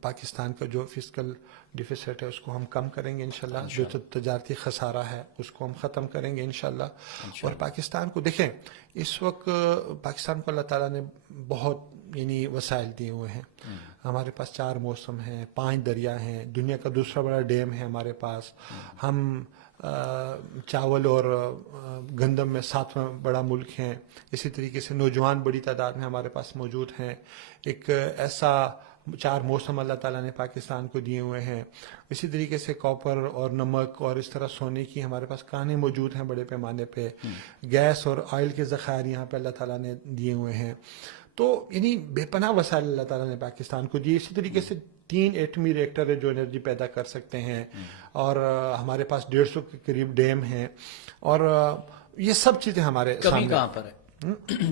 پاکستان کا جو فسکل ڈیفیسٹ ہے اس کو ہم کم کریں گے انشاءاللہ، جو تجارتی خسارہ ہے اس کو ہم ختم کریں گے انشاءاللہ. اور پاکستان کو دیکھیں، اس وقت پاکستان کو اللہ تعالیٰ نے بہت یعنی وسائل دیے ہوئے ہیں. ہمارے پاس 4 موسم ہیں، 5 دریا ہیں، دنیا کا دوسرا بڑا ڈیم ہے ہمارے پاس. ہم چاول اور گندم میں 7واں بڑا ملک ہیں. اسی طریقے سے نوجوان بڑی تعداد میں ہمارے پاس موجود ہیں. ایک ایسا 4 موسم اللہ تعالیٰ نے پاکستان کو دیے ہوئے ہیں. اسی طریقے سے کاپر اور نمک اور اس طرح سونے کی ہمارے پاس کانیں موجود ہیں بڑے پیمانے پہ. گیس اور آئل کے ذخائر یہاں پہ اللہ تعالیٰ نے دیے ہوئے ہیں. تو یعنی بے پناہ وسائل اللہ تعالیٰ نے پاکستان کو دیے. اسی طریقے سے 3 ایٹمی ریکٹر ہے جو انرجی پیدا کر سکتے ہیں، اور ہمارے پاس 150 کے قریب ڈیم ہیں. اور یہ سب چیزیں ہمارے کمی کہاں پر ہے؟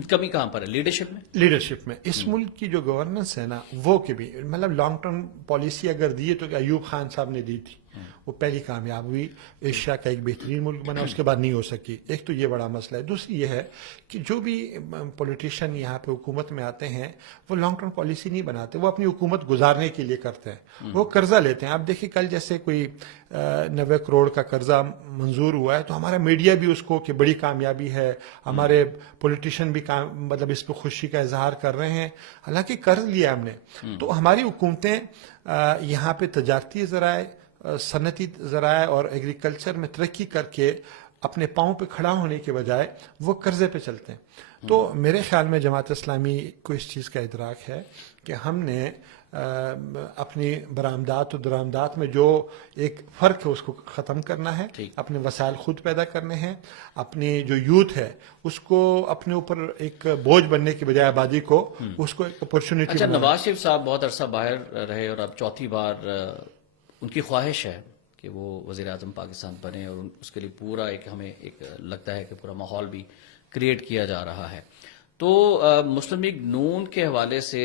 کمی کہاں پر ہے؟ لیڈرشپ میں. لیڈرشپ میں اس ملک کی جو گورننس ہے نا، وہ کہ بھی مطلب لانگ ٹرم پالیسی اگر دی تو ایوب خان صاحب نے دی تھی، وہ پہلی کامیاب ہوئی، ایشیا کا ایک بہترین ملک بنا، اس کے بعد نہیں ہو سکی. ایک تو یہ بڑا مسئلہ ہے. دوسری یہ ہے کہ جو بھی پولیٹیشین یہاں پہ حکومت میں آتے ہیں وہ لانگ ٹرم پالیسی نہیں بناتے، وہ اپنی حکومت گزارنے کے لیے کرتے ہیں، وہ قرضہ لیتے ہیں. آپ دیکھیں کل جیسے کوئی 90 کروڑ کا قرضہ منظور ہوا ہے تو ہمارا میڈیا بھی اس کو کہ بڑی کامیابی ہے، ہمارے پولیٹیشین بھی مطلب اس پہ خوشی کا اظہار کر رہے ہیں، حالانکہ قرض لیا ہم نے. تو ہماری حکومتیں یہاں پہ تجارتی ذرائع، صنعتی ذرائع اور ایگریکلچر میں ترقی کر کے اپنے پاؤں پہ کھڑا ہونے کے بجائے وہ قرضے پہ چلتے ہیں. تو میرے خیال میں جماعت اسلامی کو اس چیز کا ادراک ہے کہ ہم نے اپنی برآمدات و درآمدات میں جو ایک فرق ہے اس کو ختم کرنا ہے، اپنے وسائل خود پیدا کرنے ہیں. اپنی جو یوتھ ہے اس کو اپنے اوپر ایک بوجھ بننے کے بجائے آبادی کو اس کو ایک اپرچونٹی. اچھا، نواز شریف صاحب بہت عرصہ باہر رہے اور اب 4تھی بار ان کی خواہش ہے کہ وہ وزیر اعظم پاکستان بنے، اور اس کے لیے پورا ایک ہمیں ایک لگتا ہے کہ پورا ماحول بھی کریٹ کیا جا رہا ہے. تو مسلم لیگ نون کے حوالے سے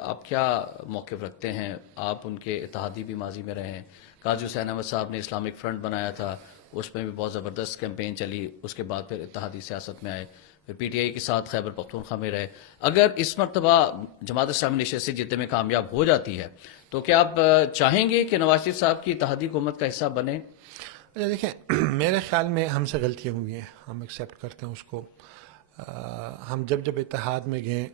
آپ کیا موقف رکھتے ہیں؟ آپ ان کے اتحادی بھی ماضی میں رہے ہیں. قاضی حسین احمد صاحب نے اسلامک فرنٹ بنایا تھا، اس میں بھی بہت زبردست کیمپین چلی، اس کے بعد پھر اتحادی سیاست میں آئے، پھر پی ٹی آئی کے ساتھ خیبر پختونخوا میں رہے. اگر اس مرتبہ جماعت اسلامی نشست سے جتنے میں کامیاب ہو جاتی ہے تو کیا آپ چاہیں گے کہ نواز شریف صاحب کی اتحادی حکومت کا حصہ بنے؟ دیکھیں، میرے خیال میں ہم سے غلطیاں ہوئی ہیں، ہم ایکسیپٹ کرتے ہیں اس کو. ہم جب اتحاد میں گئے،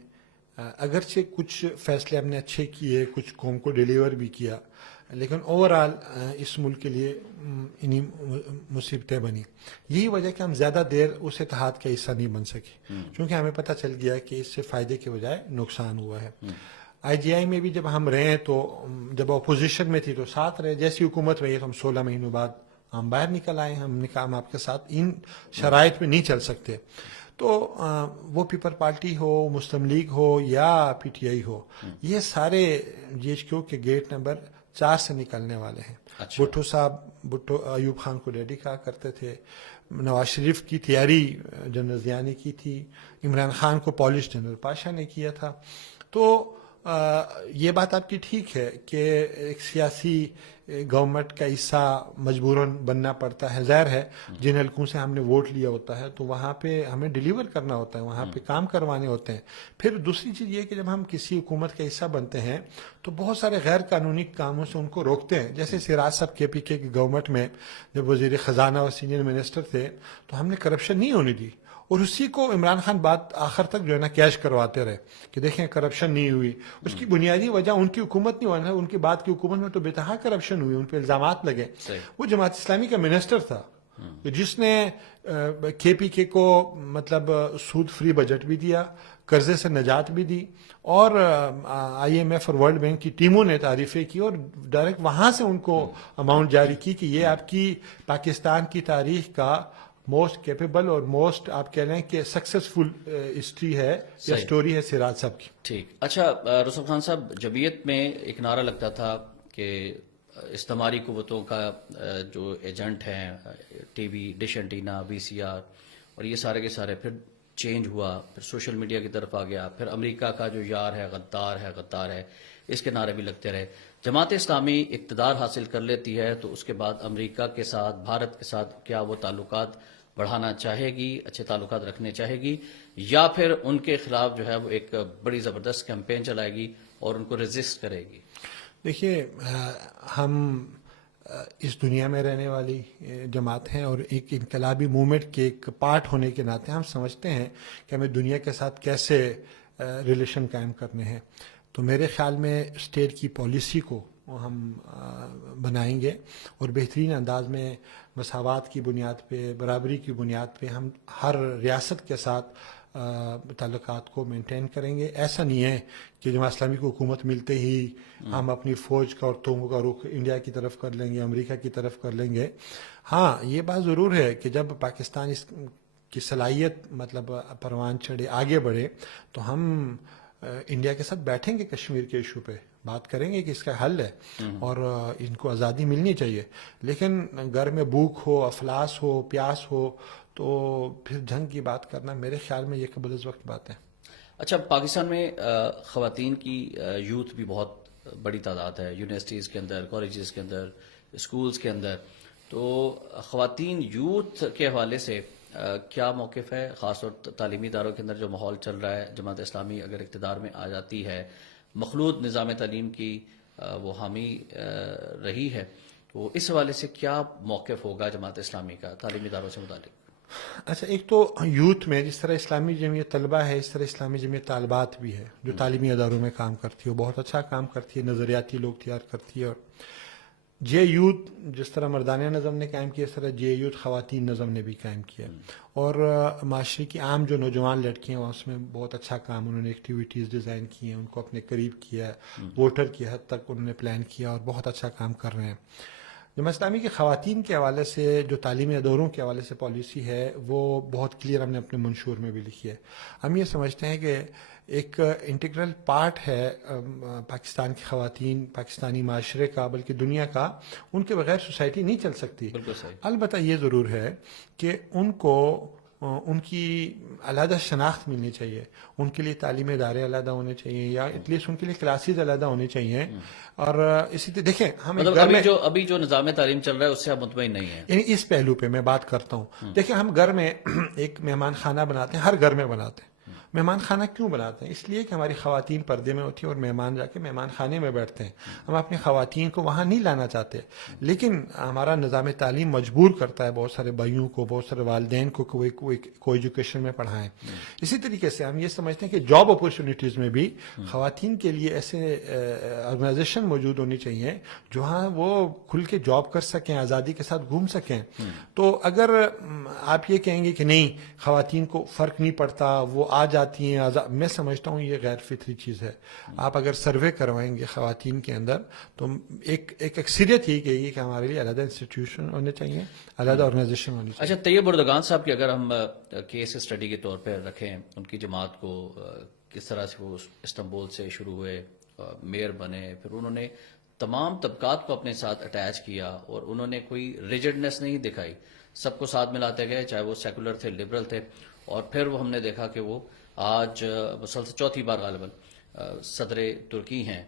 اگرچہ کچھ فیصلے ہم نے اچھے کیے، کچھ قوم کو ڈیلیور بھی کیا، لیکن اوور آل اس ملک کے لیے انہیں مصیبتیں بنی. یہی وجہ کہ ہم زیادہ دیر اس اتحاد کا حصہ نہیں بن سکے، کیونکہ ہمیں پتہ چل گیا کہ اس سے فائدے کے بجائے نقصان ہوا ہے. آئی جی آئی میں بھی جب ہم رہے تو جب اپوزیشن میں تھی تو ساتھ رہے، جیسی حکومت میں تو ہم 16 مہینوں بعد ہم باہر نکل آئے. ہم نے کہا ہم آپ کے ساتھ ان شرائط میں نہیں چل سکتے. تو وہ پیپل پارٹی ہو، مسلم لیگ ہو یا پی ٹی آئی ہو، یہ سارے جی ایچ کیو کے گیٹ نمبر 4 سے نکلنے والے ہیں. بھٹو صاحب ایوب خان کو ڈیڈی کہا کرتے تھے، نواز شریف کی تیاری جنرل ضیاء نے کی تھی، عمران خان کو پالش جنرل پاشا نے کیا تھا. تو یہ بات آپ کی ٹھیک ہے کہ ایک سیاسی گورنمنٹ کا حصہ مجبوراً بننا پڑتا ہے. ظاہر ہے جن حلقوں سے ہم نے ووٹ لیا ہوتا ہے تو وہاں پہ ہمیں ڈیلیور کرنا ہوتا ہے, وہاں پہ کام کروانے ہوتے ہیں. پھر دوسری چیز یہ کہ جب ہم کسی حکومت کا حصہ بنتے ہیں تو بہت سارے غیر قانونی کاموں سے ان کو روکتے ہیں. جیسے سراج صاحب کے پی کے کی گورنمنٹ میں جب وزیر خزانہ اور سینئر منسٹر تھے تو ہم نے کرپشن نہیں ہونے دی, اور اسی کو عمران خان بات آخر تک جو ہے نا کیش کرواتے رہے کہ دیکھیں کرپشن نہیں ہوئی. اس کی بنیادی وجہ ان کی حکومت نہیں ہوا, ان کی بعد کی حکومت میں تو بے تہا کرپشن ہوئی, ان پہ الزامات لگے. وہ جماعت اسلامی کا منسٹر تھا جس نے کے پی کے کو مطلب سود فری بجٹ بھی دیا, قرضے سے نجات بھی دی, اور آئی ایم ایف اور ورلڈ بینک کی ٹیموں نے تعریفیں کی اور ڈائریکٹ وہاں سے ان کو اماؤنٹ جاری کی کہ یہ آپ کی پاکستان کی تاریخ کا موسٹ کیپیبل اور موسٹ آپ کہہ لیں کہ سکسیسفل ہسٹری ہے یا سٹوری ہے سراج صاحب کی. ٹھیک. اچھا رسول خان صاحب, جمعیت میں ایک نعرہ لگتا تھا کہ استعماری قوتوں کا جو ایجنٹ ہیں, ٹی وی ڈش اینٹینا وی سی آر اور یہ سارے کے سارے, پھر چینج ہوا, پھر سوشل میڈیا کی طرف آ گیا, پھر امریکہ کا جو یار ہے غدار ہے, اس کے نعرے بھی لگتے رہے. جماعت اسلامی اقتدار حاصل کر لیتی ہے تو اس کے بعد امریکہ کے ساتھ, بھارت کے ساتھ کیا وہ تعلقات بڑھانا چاہے گی, اچھے تعلقات رکھنے چاہے گی, یا پھر ان کے خلاف جو ہے وہ ایک بڑی زبردست کیمپین چلائے گی اور ان کو ریزسٹ کرے گی؟ دیکھیے, ہم اس دنیا میں رہنے والی جماعت ہیں اور ایک انقلابی موومنٹ کے ایک پارٹ ہونے کے ناطے ہم سمجھتے ہیں کہ ہمیں دنیا کے ساتھ کیسے ریلیشن قائم کرنے ہیں. تو میرے خیال میں اسٹیٹ کی پالیسی کو ہم بنائیں گے اور بہترین انداز میں مساوات کی بنیاد پہ, برابری کی بنیاد پہ ہم ہر ریاست کے ساتھ تعلقات کو مینٹین کریں گے. ایسا نہیں ہے کہ جماعت اسلامی کو حکومت ملتے ہی ہم اپنی فوج کا اور توپوں کا رخ انڈیا کی طرف کر لیں گے, امریکہ کی طرف کر لیں گے. ہاں, یہ بات ضرور ہے کہ جب پاکستان اس کی صلاحیت مطلب پروان چڑھے, آگے بڑھے, تو ہم انڈیا کے ساتھ بیٹھیں گے, کشمیر کے ایشو پہ بات کریں گے کہ اس کا حل ہے اور ان کو آزادی ملنی چاہیے. لیکن گھر میں بھوک ہو, افلاس ہو, پیاس ہو تو پھر جنگ کی بات کرنا میرے خیال میں یہ قبل از وقت بات ہے. اچھا, پاکستان میں خواتین کی یوتھ بھی بہت بڑی تعداد ہے, یونیورسٹیز کے اندر, کالجز کے اندر, اسکولز کے اندر. تو خواتین یوتھ کے حوالے سے کیا موقف ہے, خاص طور تعلیمی اداروں کے اندر جو ماحول چل رہا ہے, جماعت اسلامی اگر اقتدار میں آ جاتی ہے, مخلوط نظام تعلیم کی وہ حامی رہی ہے, تو اس حوالے سے کیا موقف ہوگا جماعت اسلامی کا تعلیمی اداروں سے متعلق؟ اچھا, ایک تو یوتھ میں جس طرح اسلامی جمعیت طلبہ ہے, اس طرح اسلامی جمعیت طالبات بھی ہے جو تعلیمی اداروں میں کام کرتی ہے, وہ بہت اچھا کام کرتی ہے, نظریاتی لوگ تیار کرتی ہے. اور جے یوتھ جس طرح مردانہ نظم نے قائم کیا, اس طرح جے یوتھ خواتین نظم نے بھی قائم کیا. اور معاشرے کی عام جو نوجوان لڑکیاں ہیں اس میں بہت اچھا کام انہوں نے ایکٹیویٹیز ڈیزائن کی ہیں, ان کو اپنے قریب کیا, ووٹر کی حد تک انہوں نے پلان کیا اور بہت اچھا کام کر رہے ہیں. جماعت اسلامی کی خواتین کے حوالے سے جو تعلیمی اداروں کے حوالے سے پالیسی ہے وہ بہت کلیئر ہم نے اپنے منشور میں بھی لکھی ہے. ہم یہ سمجھتے ہیں کہ ایک انٹیگرل پارٹ ہے پاکستان کی خواتین پاکستانی معاشرے کا, بلکہ دنیا کا. ان کے بغیر سوسائٹی نہیں چل سکتی. البتہ یہ ضرور ہے کہ ان کو ان کی علیحدہ شناخت ملنی چاہیے, ان کے لیے تعلیمی ادارے علیحدہ ہونے چاہیے, یا ایٹ لیسٹ ان کے لیے کلاسز علیحدہ ہونے چاہیے. اور اسی طرح دیکھیں, ہم ابھی جو نظام تعلیم چل رہا ہے اس سے آپ مطمئن نہیں ہیں؟ یعنی اس پہلو پہ میں بات کرتا ہوں. دیکھیں, ہم گھر میں ایک مہمان خانہ بناتے ہیں, ہر گھر میں بناتے ہیں. مہمان خانہ کیوں بناتے ہیں؟ اس لیے کہ ہماری خواتین پردے میں ہوتی ہیں اور مہمان جا کے مہمان خانے میں بیٹھتے ہیں. ہم اپنی خواتین کو وہاں نہیں لانا چاہتے, لیکن ہمارا نظام تعلیم مجبور کرتا ہے بہت سارے بھائیوں کو, بہت سارے والدین کو کو ایجوکیشن میں پڑھائیں. اسی طریقے سے ہم یہ سمجھتے ہیں کہ جاب اپرچونیٹیز میں بھی خواتین کے لیے ایسے آرگنائزیشن موجود ہونی چاہیے جہاں وہ کھل کے جاب کر سکیں, آزادی کے ساتھ گھوم سکیں. تو اگر آپ یہ کہیں گے کہ نہیں خواتین کو فرق نہیں پڑتا, وہ آ جاتی ہیں, میں سمجھتا ہوں یہ غیر فطری چیز ہے. آپ اگر سروے کروائیں گے خواتین کے اندر تو ایک اکثریت یہ کہے گی کہ ہمارے لیے علیحدہ انسٹیٹیوشن ہونے چاہیے, علیحدہ آرگنائزیشن ہونی چاہیے. اچھا, طیب اردگان صاحب کی اگر ہم کیس اسٹڈی کے طور پہ رکھیں, ان کی جماعت کو کس طرح سے وہ استنبول سے شروع ہوئے, میئر بنے, پھر انہوں نے تمام طبقات کو اپنے ساتھ اٹیچ کیا اور انہوں نے کوئی ریجڈنس نہیں دکھائی, سب کو ساتھ ملاتے گئے, چاہے وہ سیکولر تھے, لبرل تھے, اور پھر وہ ہم نے دیکھا کہ وہ آج مسلسل چوتھی بار غالباً صدر ترکی ہیں،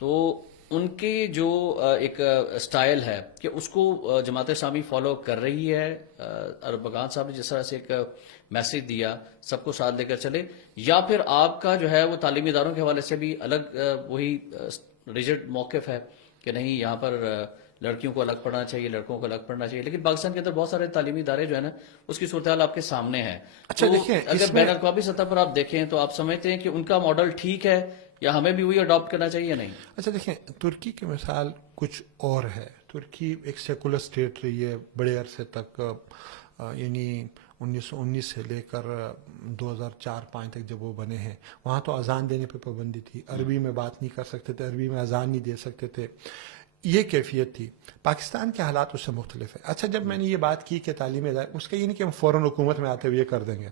تو ان کی جو ایک سٹائل ہے کہ اس کو جماعت اسلامی فالو کر رہی ہے، اربگان صاحب نے جس طرح سے ایک میسج دیا سب کو ساتھ لے کر چلے، یا پھر آپ کا جو ہے وہ تعلیمی اداروں کے حوالے سے بھی الگ وہی ریجڈ موقف ہے کہ نہیں یہاں پر لڑکیوں کو الگ پڑھنا چاہیے، لڑکوں کو الگ پڑھنا چاہیے، لیکن پاکستان کے اندر بہت سارے تعلیمی ادارے جو ہے نا اس کی صورتحال آپ کے سامنے ہے. اچھا تو دیکھیں، اگر بین الاقوامی سطح پر آپ دیکھیں تو آپ سمجھتے ہیں کہ ان کا ماڈل ٹھیک ہے یا ہمیں بھی وہی اڈاپٹ کرنا چاہیے یا نہیں؟ اچھا دیکھیں، ترکی کی مثال کچھ اور ہے. ترکی ایک سیکولر اسٹیٹ رہی ہے بڑے عرصے تک، یعنی 1919 سے لے کر 2004-05 تک جب وہ بنے ہیں. وہاں تو اذان دینے پہ پابندی تھی، عربی میں بات نہیں کر سکتے تھے، عربی میں اذان نہیں دے سکتے تھے، یہ کیفیت تھی. پاکستان کے حالات اس سے مختلف ہے. اچھا جب میں نے یہ بات کی کہ تعلیم اس کا یہ نہیں کہ ہم فوراً حکومت میں آتے ہوئے کر دیں گے،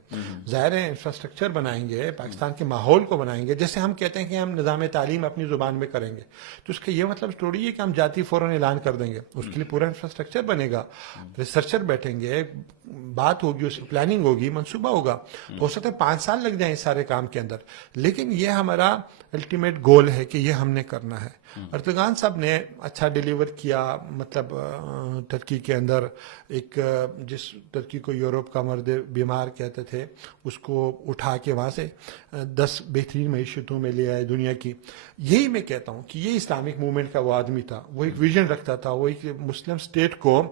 ظاہر ہے انفراسٹرکچر بنائیں گے، پاکستان کے ماحول کو بنائیں گے. جیسے ہم کہتے ہیں کہ ہم نظام تعلیم اپنی زبان میں کریں گے، تو اس کا یہ مطلب تھوڑی ہے کہ ہم جاتی فوراً اعلان کر دیں گے. اس کے لیے پورا انفراسٹرکچر بنے گا، ریسرچر بیٹھیں گے، بات ہوگی، اس کی پلاننگ ہوگی، منصوبہ ہوگا. تو ہو سکتا ہے 5 سال لگ جائیں اس سارے کام کے اندر، لیکن یہ ہمارا الٹیمیٹ گول ہے کہ یہ ہم نے کرنا ہے. اردگان صاحب نے اچھا ڈیلیور کیا، مطلب ترکی کے اندر ایک جس ترکی کو یورپ کا مرد بیمار کہتے تھے اس کو اٹھا کے وہاں سے 10 بہترین معیشتوں میں لے آئے دنیا کی. یہی میں کہتا ہوں کہ یہ اسلامک موومنٹ کا وہ آدمی تھا، وہ ایک ویژن رکھتا تھا، وہ ایک مسلم سٹیٹ کو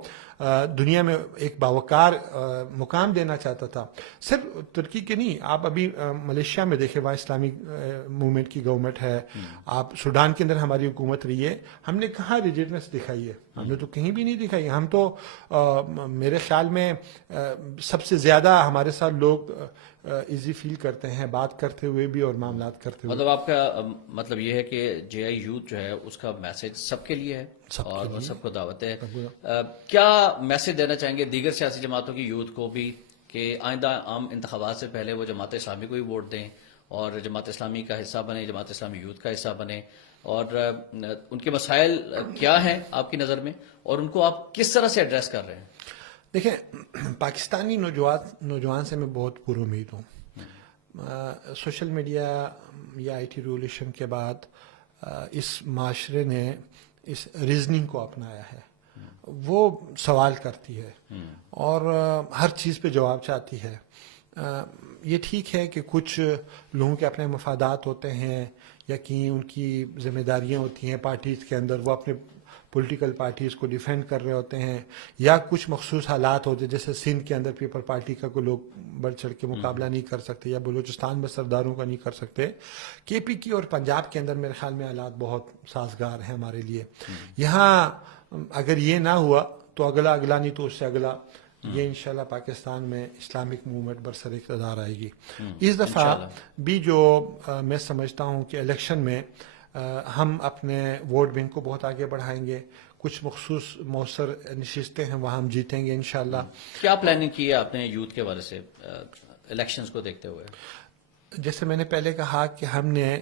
دنیا میں ایک باوقار مقام دینا چاہتا تھا. صرف ترکی کے نہیں، آپ ابھی ملیشیا میں دیکھیں، وہاں اسلامک موومنٹ کی گورنمنٹ ہے. آپ سوڈان کے اندر ہماری حکومت رہی ہے، ہم نے کہاں ریجڈنس دکھائی ہے؟ ہم نے تو کہیں بھی نہیں دکھائی. ہم تو میرے خیال میں سب سے زیادہ ہمارے ساتھ لوگ ایزی فیل کرتے ہیں بات کرتے ہوئے بھی اور معاملات کرتے ہوئے. مطلب آپ کا مطلب یہ ہے کہ جے آئی یوتھ جو ہے اس کا میسج سب کے لیے ہے اور سب کو دعوت ہے. کیا میسج دینا چاہیں گے دیگر سیاسی جماعتوں کی یوتھ کو بھی کہ آئندہ عام انتخابات سے پہلے وہ جماعت اسلامی کو ہی ووٹ دیں اور جماعت اسلامی کا حصہ بنے، جماعت اسلامی یوتھ کا حصہ بنے، اور ان کے مسائل کیا ہیں آپ کی نظر میں اور ان کو آپ کس طرح سے ایڈریس کر رہے ہیں؟ دیکھیں، پاکستانی نوجوان سے میں بہت پر امید ہوں. سوشل میڈیا یا آئی ٹی ریولیوشن کے بعد اس معاشرے نے اس ریزننگ کو اپنایا ہے. وہ سوال کرتی ہے اور ہر چیز پہ جواب چاہتی ہے. یہ ٹھیک ہے کہ کچھ لوگوں کے اپنے مفادات ہوتے ہیں یا کہ ان کی ذمہ داریاں ہوتی ہیں پارٹیز کے اندر، وہ اپنے پولیٹیکل پارٹیز کو ڈیفینڈ کر رہے ہوتے ہیں، یا کچھ مخصوص حالات ہوتے ہیں جیسے سندھ کے اندر پیپل پارٹی کا کوئی لوگ بڑھ چڑھ کے مقابلہ نہیں کر سکتے، یا بلوچستان میں سرداروں کا نہیں کر سکتے. کے پی کی اور پنجاب کے اندر میرے خیال میں حالات بہت سازگار ہیں ہمارے لیے. یہاں اگر یہ نہ ہوا تو اگلا نہیں تو اس سے اگلا، یہ انشاءاللہ پاکستان میں اسلامک موومنٹ برسر اقتدار آئے گی. اس دفعہ بھی جو میں سمجھتا ہوں کہ الیکشن میں ہم اپنے ووٹ بینک کو بہت آگے بڑھائیں گے. کچھ مخصوص مؤثر نشستیں ہیں وہاں ہم جیتیں گے انشاءاللہ. کیا پلاننگ کی ہے آپ نے یوتھ کے حوالے سے الیکشنز کو دیکھتے ہوئے؟ جیسے میں نے پہلے کہا کہ ہم نے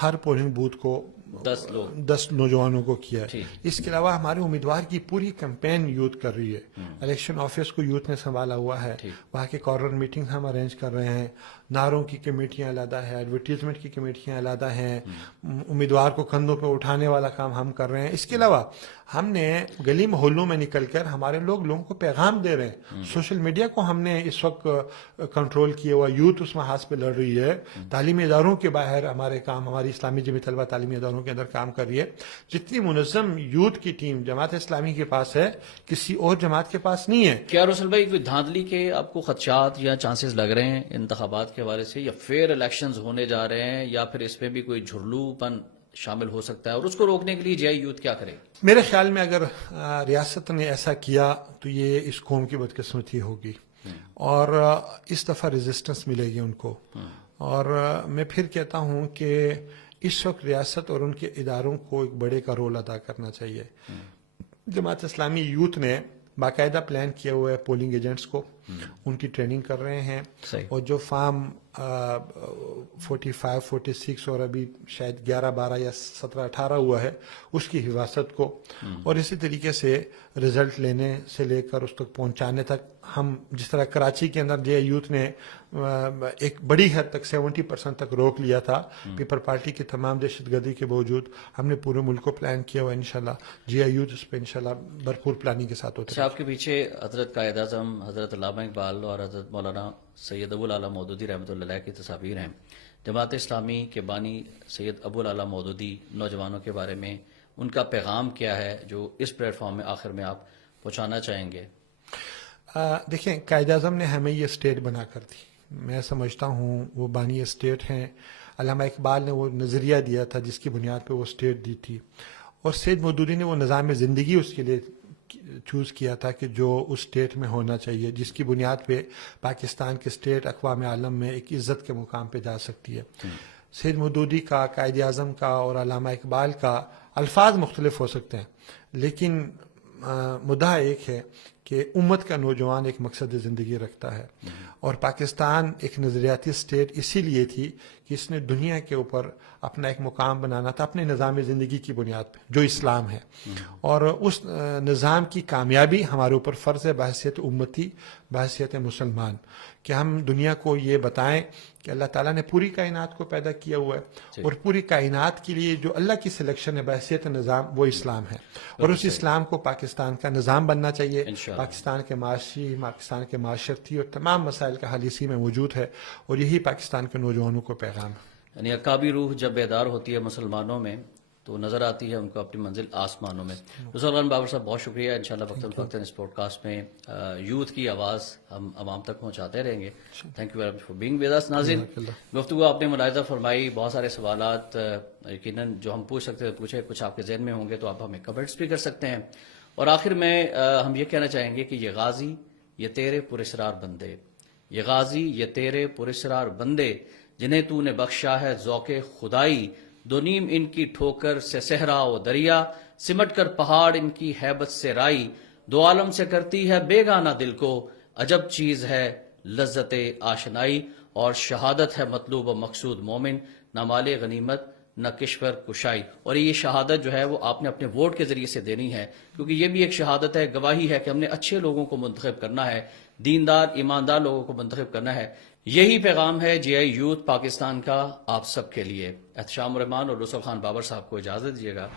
ہر پولنگ بوتھ کو 10 نوجوانوں کو کیا ہے. اس کے علاوہ ہمارے امیدوار کی پوری کمپین یوتھ کر رہی ہے. الیکشن آفس کو یوتھ نے سنبھالا ہوا ہے. وہاں کے کارنر میٹنگ ہم ارینج کر رہے ہیں. نعروں کی کمیٹیاں علیحدہ ہیں، ایڈورٹیزمنٹ کی کمیٹیاں علیحدہ ہیں. امیدوار کو کندھوں پہ اٹھانے والا کام ہم کر رہے ہیں. اس کے علاوہ ہم نے گلی محلوں میں نکل کر ہمارے لوگوں کو پیغام دے رہے ہیں. سوشل میڈیا کو ہم نے اس وقت کنٹرول کیا ہوا، یوتھ اس محاذ پہ لڑ رہی ہے. تعلیمی اداروں کے باہر ہمارے کام، ہماری اسلامی جمعیت طلبہ تعلیمی اداروں کے اندر کام کر رہی ہے. جتنی منظم یوتھ کی ٹیم جماعت اسلامی کے پاس ہے کسی اور جماعت کے پاس نہیں ہے. کیا رسول بھائی کوئی دھاندلی کے آپ کو خدشات یا چانسز لگ رہے ہیں انتخابات کے حوالے سے، یا فیئر الیکشنز ہونے جا رہے ہیں، یا پھر اس میں بھی کوئی جھرلو پن شامل ہو سکتا ہے، اور اس کو روکنے کے لیے جے آئی یوتھ کیا کرے؟ میرے خیال میں اگر ریاست نے ایسا کیا تو یہ اس قوم کی بدقسمتی ہوگی اور اس دفعہ ریزسٹنس ملے گی ان کو. اور میں پھر کہتا ہوں کہ اس وقت ریاست اور ان کے اداروں کو ایک بڑے کا رول ادا کرنا چاہیے. جماعت اسلامی یوتھ نے باقاعدہ پلان کیا ہوا ہے پولنگ ایجنٹس کو، ان کی ٹریننگ کر رہے ہیں، اور جو فارم 45 46 اور ابھی شاید 11 12 یا 17 18 ہوا ہے اس کی حفاظت کو، اور اسی طریقے سے رزلٹ لینے سے لے کر اس تک پہنچانے تک ہم جس طرح کراچی کے اندر جے یوتھ نے ایک بڑی حد تک 70% تک روک لیا تھا پیپل پارٹی کی تمام دہشت گردی کے باوجود، ہم نے پورے ملک کو پلان کیا ہوا انشاءاللہ جے یوتھ اس پہ انشاءاللہ بھرپور پلاننگ کے ساتھ ہوتے ہیں۔ آپ کے پیچھے حضرت قائد اعظم حضرت علامہ اقبال اور حضرت مولانا سید ابو العلا مودودی رحمۃ اللہ علیہ کی تصاویر ہیں۔ جماعت اسلامی کے بانی سید ابو العلا مودودی نوجوانوں کے بارے میں ان کا پیغام کیا ہے جو اس پلیٹ فارم میں آخر میں آپ پہنچانا چاہیں گے؟ دیکھیں، قائد اعظم نے ہمیں یہ اسٹیٹ بنا کر دی، میں سمجھتا ہوں وہ بانی اسٹیٹ ہیں۔ علامہ اقبال نے وہ نظریہ دیا تھا جس کی بنیاد پہ وہ اسٹیٹ دی تھی، اور سید مودودی نے وہ نظام زندگی اس کے لیے چوز کیا تھا کہ جو اس اسٹیٹ میں ہونا چاہیے، جس کی بنیاد پہ پاکستان کی اسٹیٹ اقوام عالم میں ایک عزت کے مقام پہ جا سکتی ہے۔ سید مودودی کا، قائد اعظم کا اور علامہ اقبال کا الفاظ مختلف ہو سکتے ہیں، لیکن مدعا ایک ہے کہ امت کا نوجوان ایک مقصد زندگی رکھتا ہے، اور پاکستان ایک نظریاتی اسٹیٹ اسی لیے تھی کہ اس نے دنیا کے اوپر اپنا ایک مقام بنانا تھا اپنے نظام زندگی کی بنیاد پہ جو اسلام ہے، اور اس نظام کی کامیابی ہمارے اوپر فرض ہے بحیثیت امتی، بحیثیت مسلمان، کہ ہم دنیا کو یہ بتائیں کہ اللہ تعالیٰ نے پوری کائنات کو پیدا کیا ہوا ہے، اور پوری کائنات کے لیے جو اللہ کی سلیکشن ہے بحیثیت نظام وہ اسلام ہے، اور اس اسلام کو پاکستان کا نظام بننا چاہیے۔ پاکستان کے معاشی، پاکستان کے معاشرتی اور تمام مسائل کا حل اسی میں موجود ہے، اور یہی پاکستان کے نوجوانوں کو پیغام ہے۔ یعنی عقابی روح جب بیدار ہوتی ہے مسلمانوں میں تو نظر آتی ہے ان کو اپنی منزل آسمانوں میں۔ رسول خان بابر صاحب بہت شکریہ، انشاءاللہ وقتاً فوقتاً اس پوڈ کاسٹ میں یوتھ کی آواز ہم عوام تک پہنچاتے رہیں گے۔ Thank you very much for being with us. ناظرین، گفتگو آپ نے ملاحظہ فرمائی، بہت سارے سوالات یقیناً جو ہم پوچھ سکتے تھے پوچھے، کچھ آپ کے ذہن میں ہوں گے تو آپ ہمیں کمنٹس بھی کر سکتے ہیں، اور آخر میں ہم یہ کہنا چاہیں گے کہ یہ غازی یہ تیرے پراسرار بندے، یہ غازی یہ تیرے پراسرار بندے، جنہیں تو نے بخشا ہے ذوق خدائی، دو نیم ان کی ٹھوکر سے صحرا و دریا، سمٹ کر پہاڑ ان کی ہیبت سے رائی، دو عالم سے کرتی ہے بیگانہ دل کو، عجب چیز ہے لذت آشنائی، اور شہادت ہے مطلوب و مقصود مومن، نہ مال غنیمت نہ کشور کشائی۔ اور یہ شہادت جو ہے وہ آپ نے اپنے ووٹ کے ذریعے سے دینی ہے، کیونکہ یہ بھی ایک شہادت ہے، گواہی ہے کہ ہم نے اچھے لوگوں کو منتخب کرنا ہے، دیندار ایماندار لوگوں کو منتخب کرنا ہے۔ یہی پیغام ہے جے آئی یوتھ پاکستان کا آپ سب کے لیے۔ احتشام الرحمان اور رسول خان بابر صاحب کو اجازت دیجیے گا۔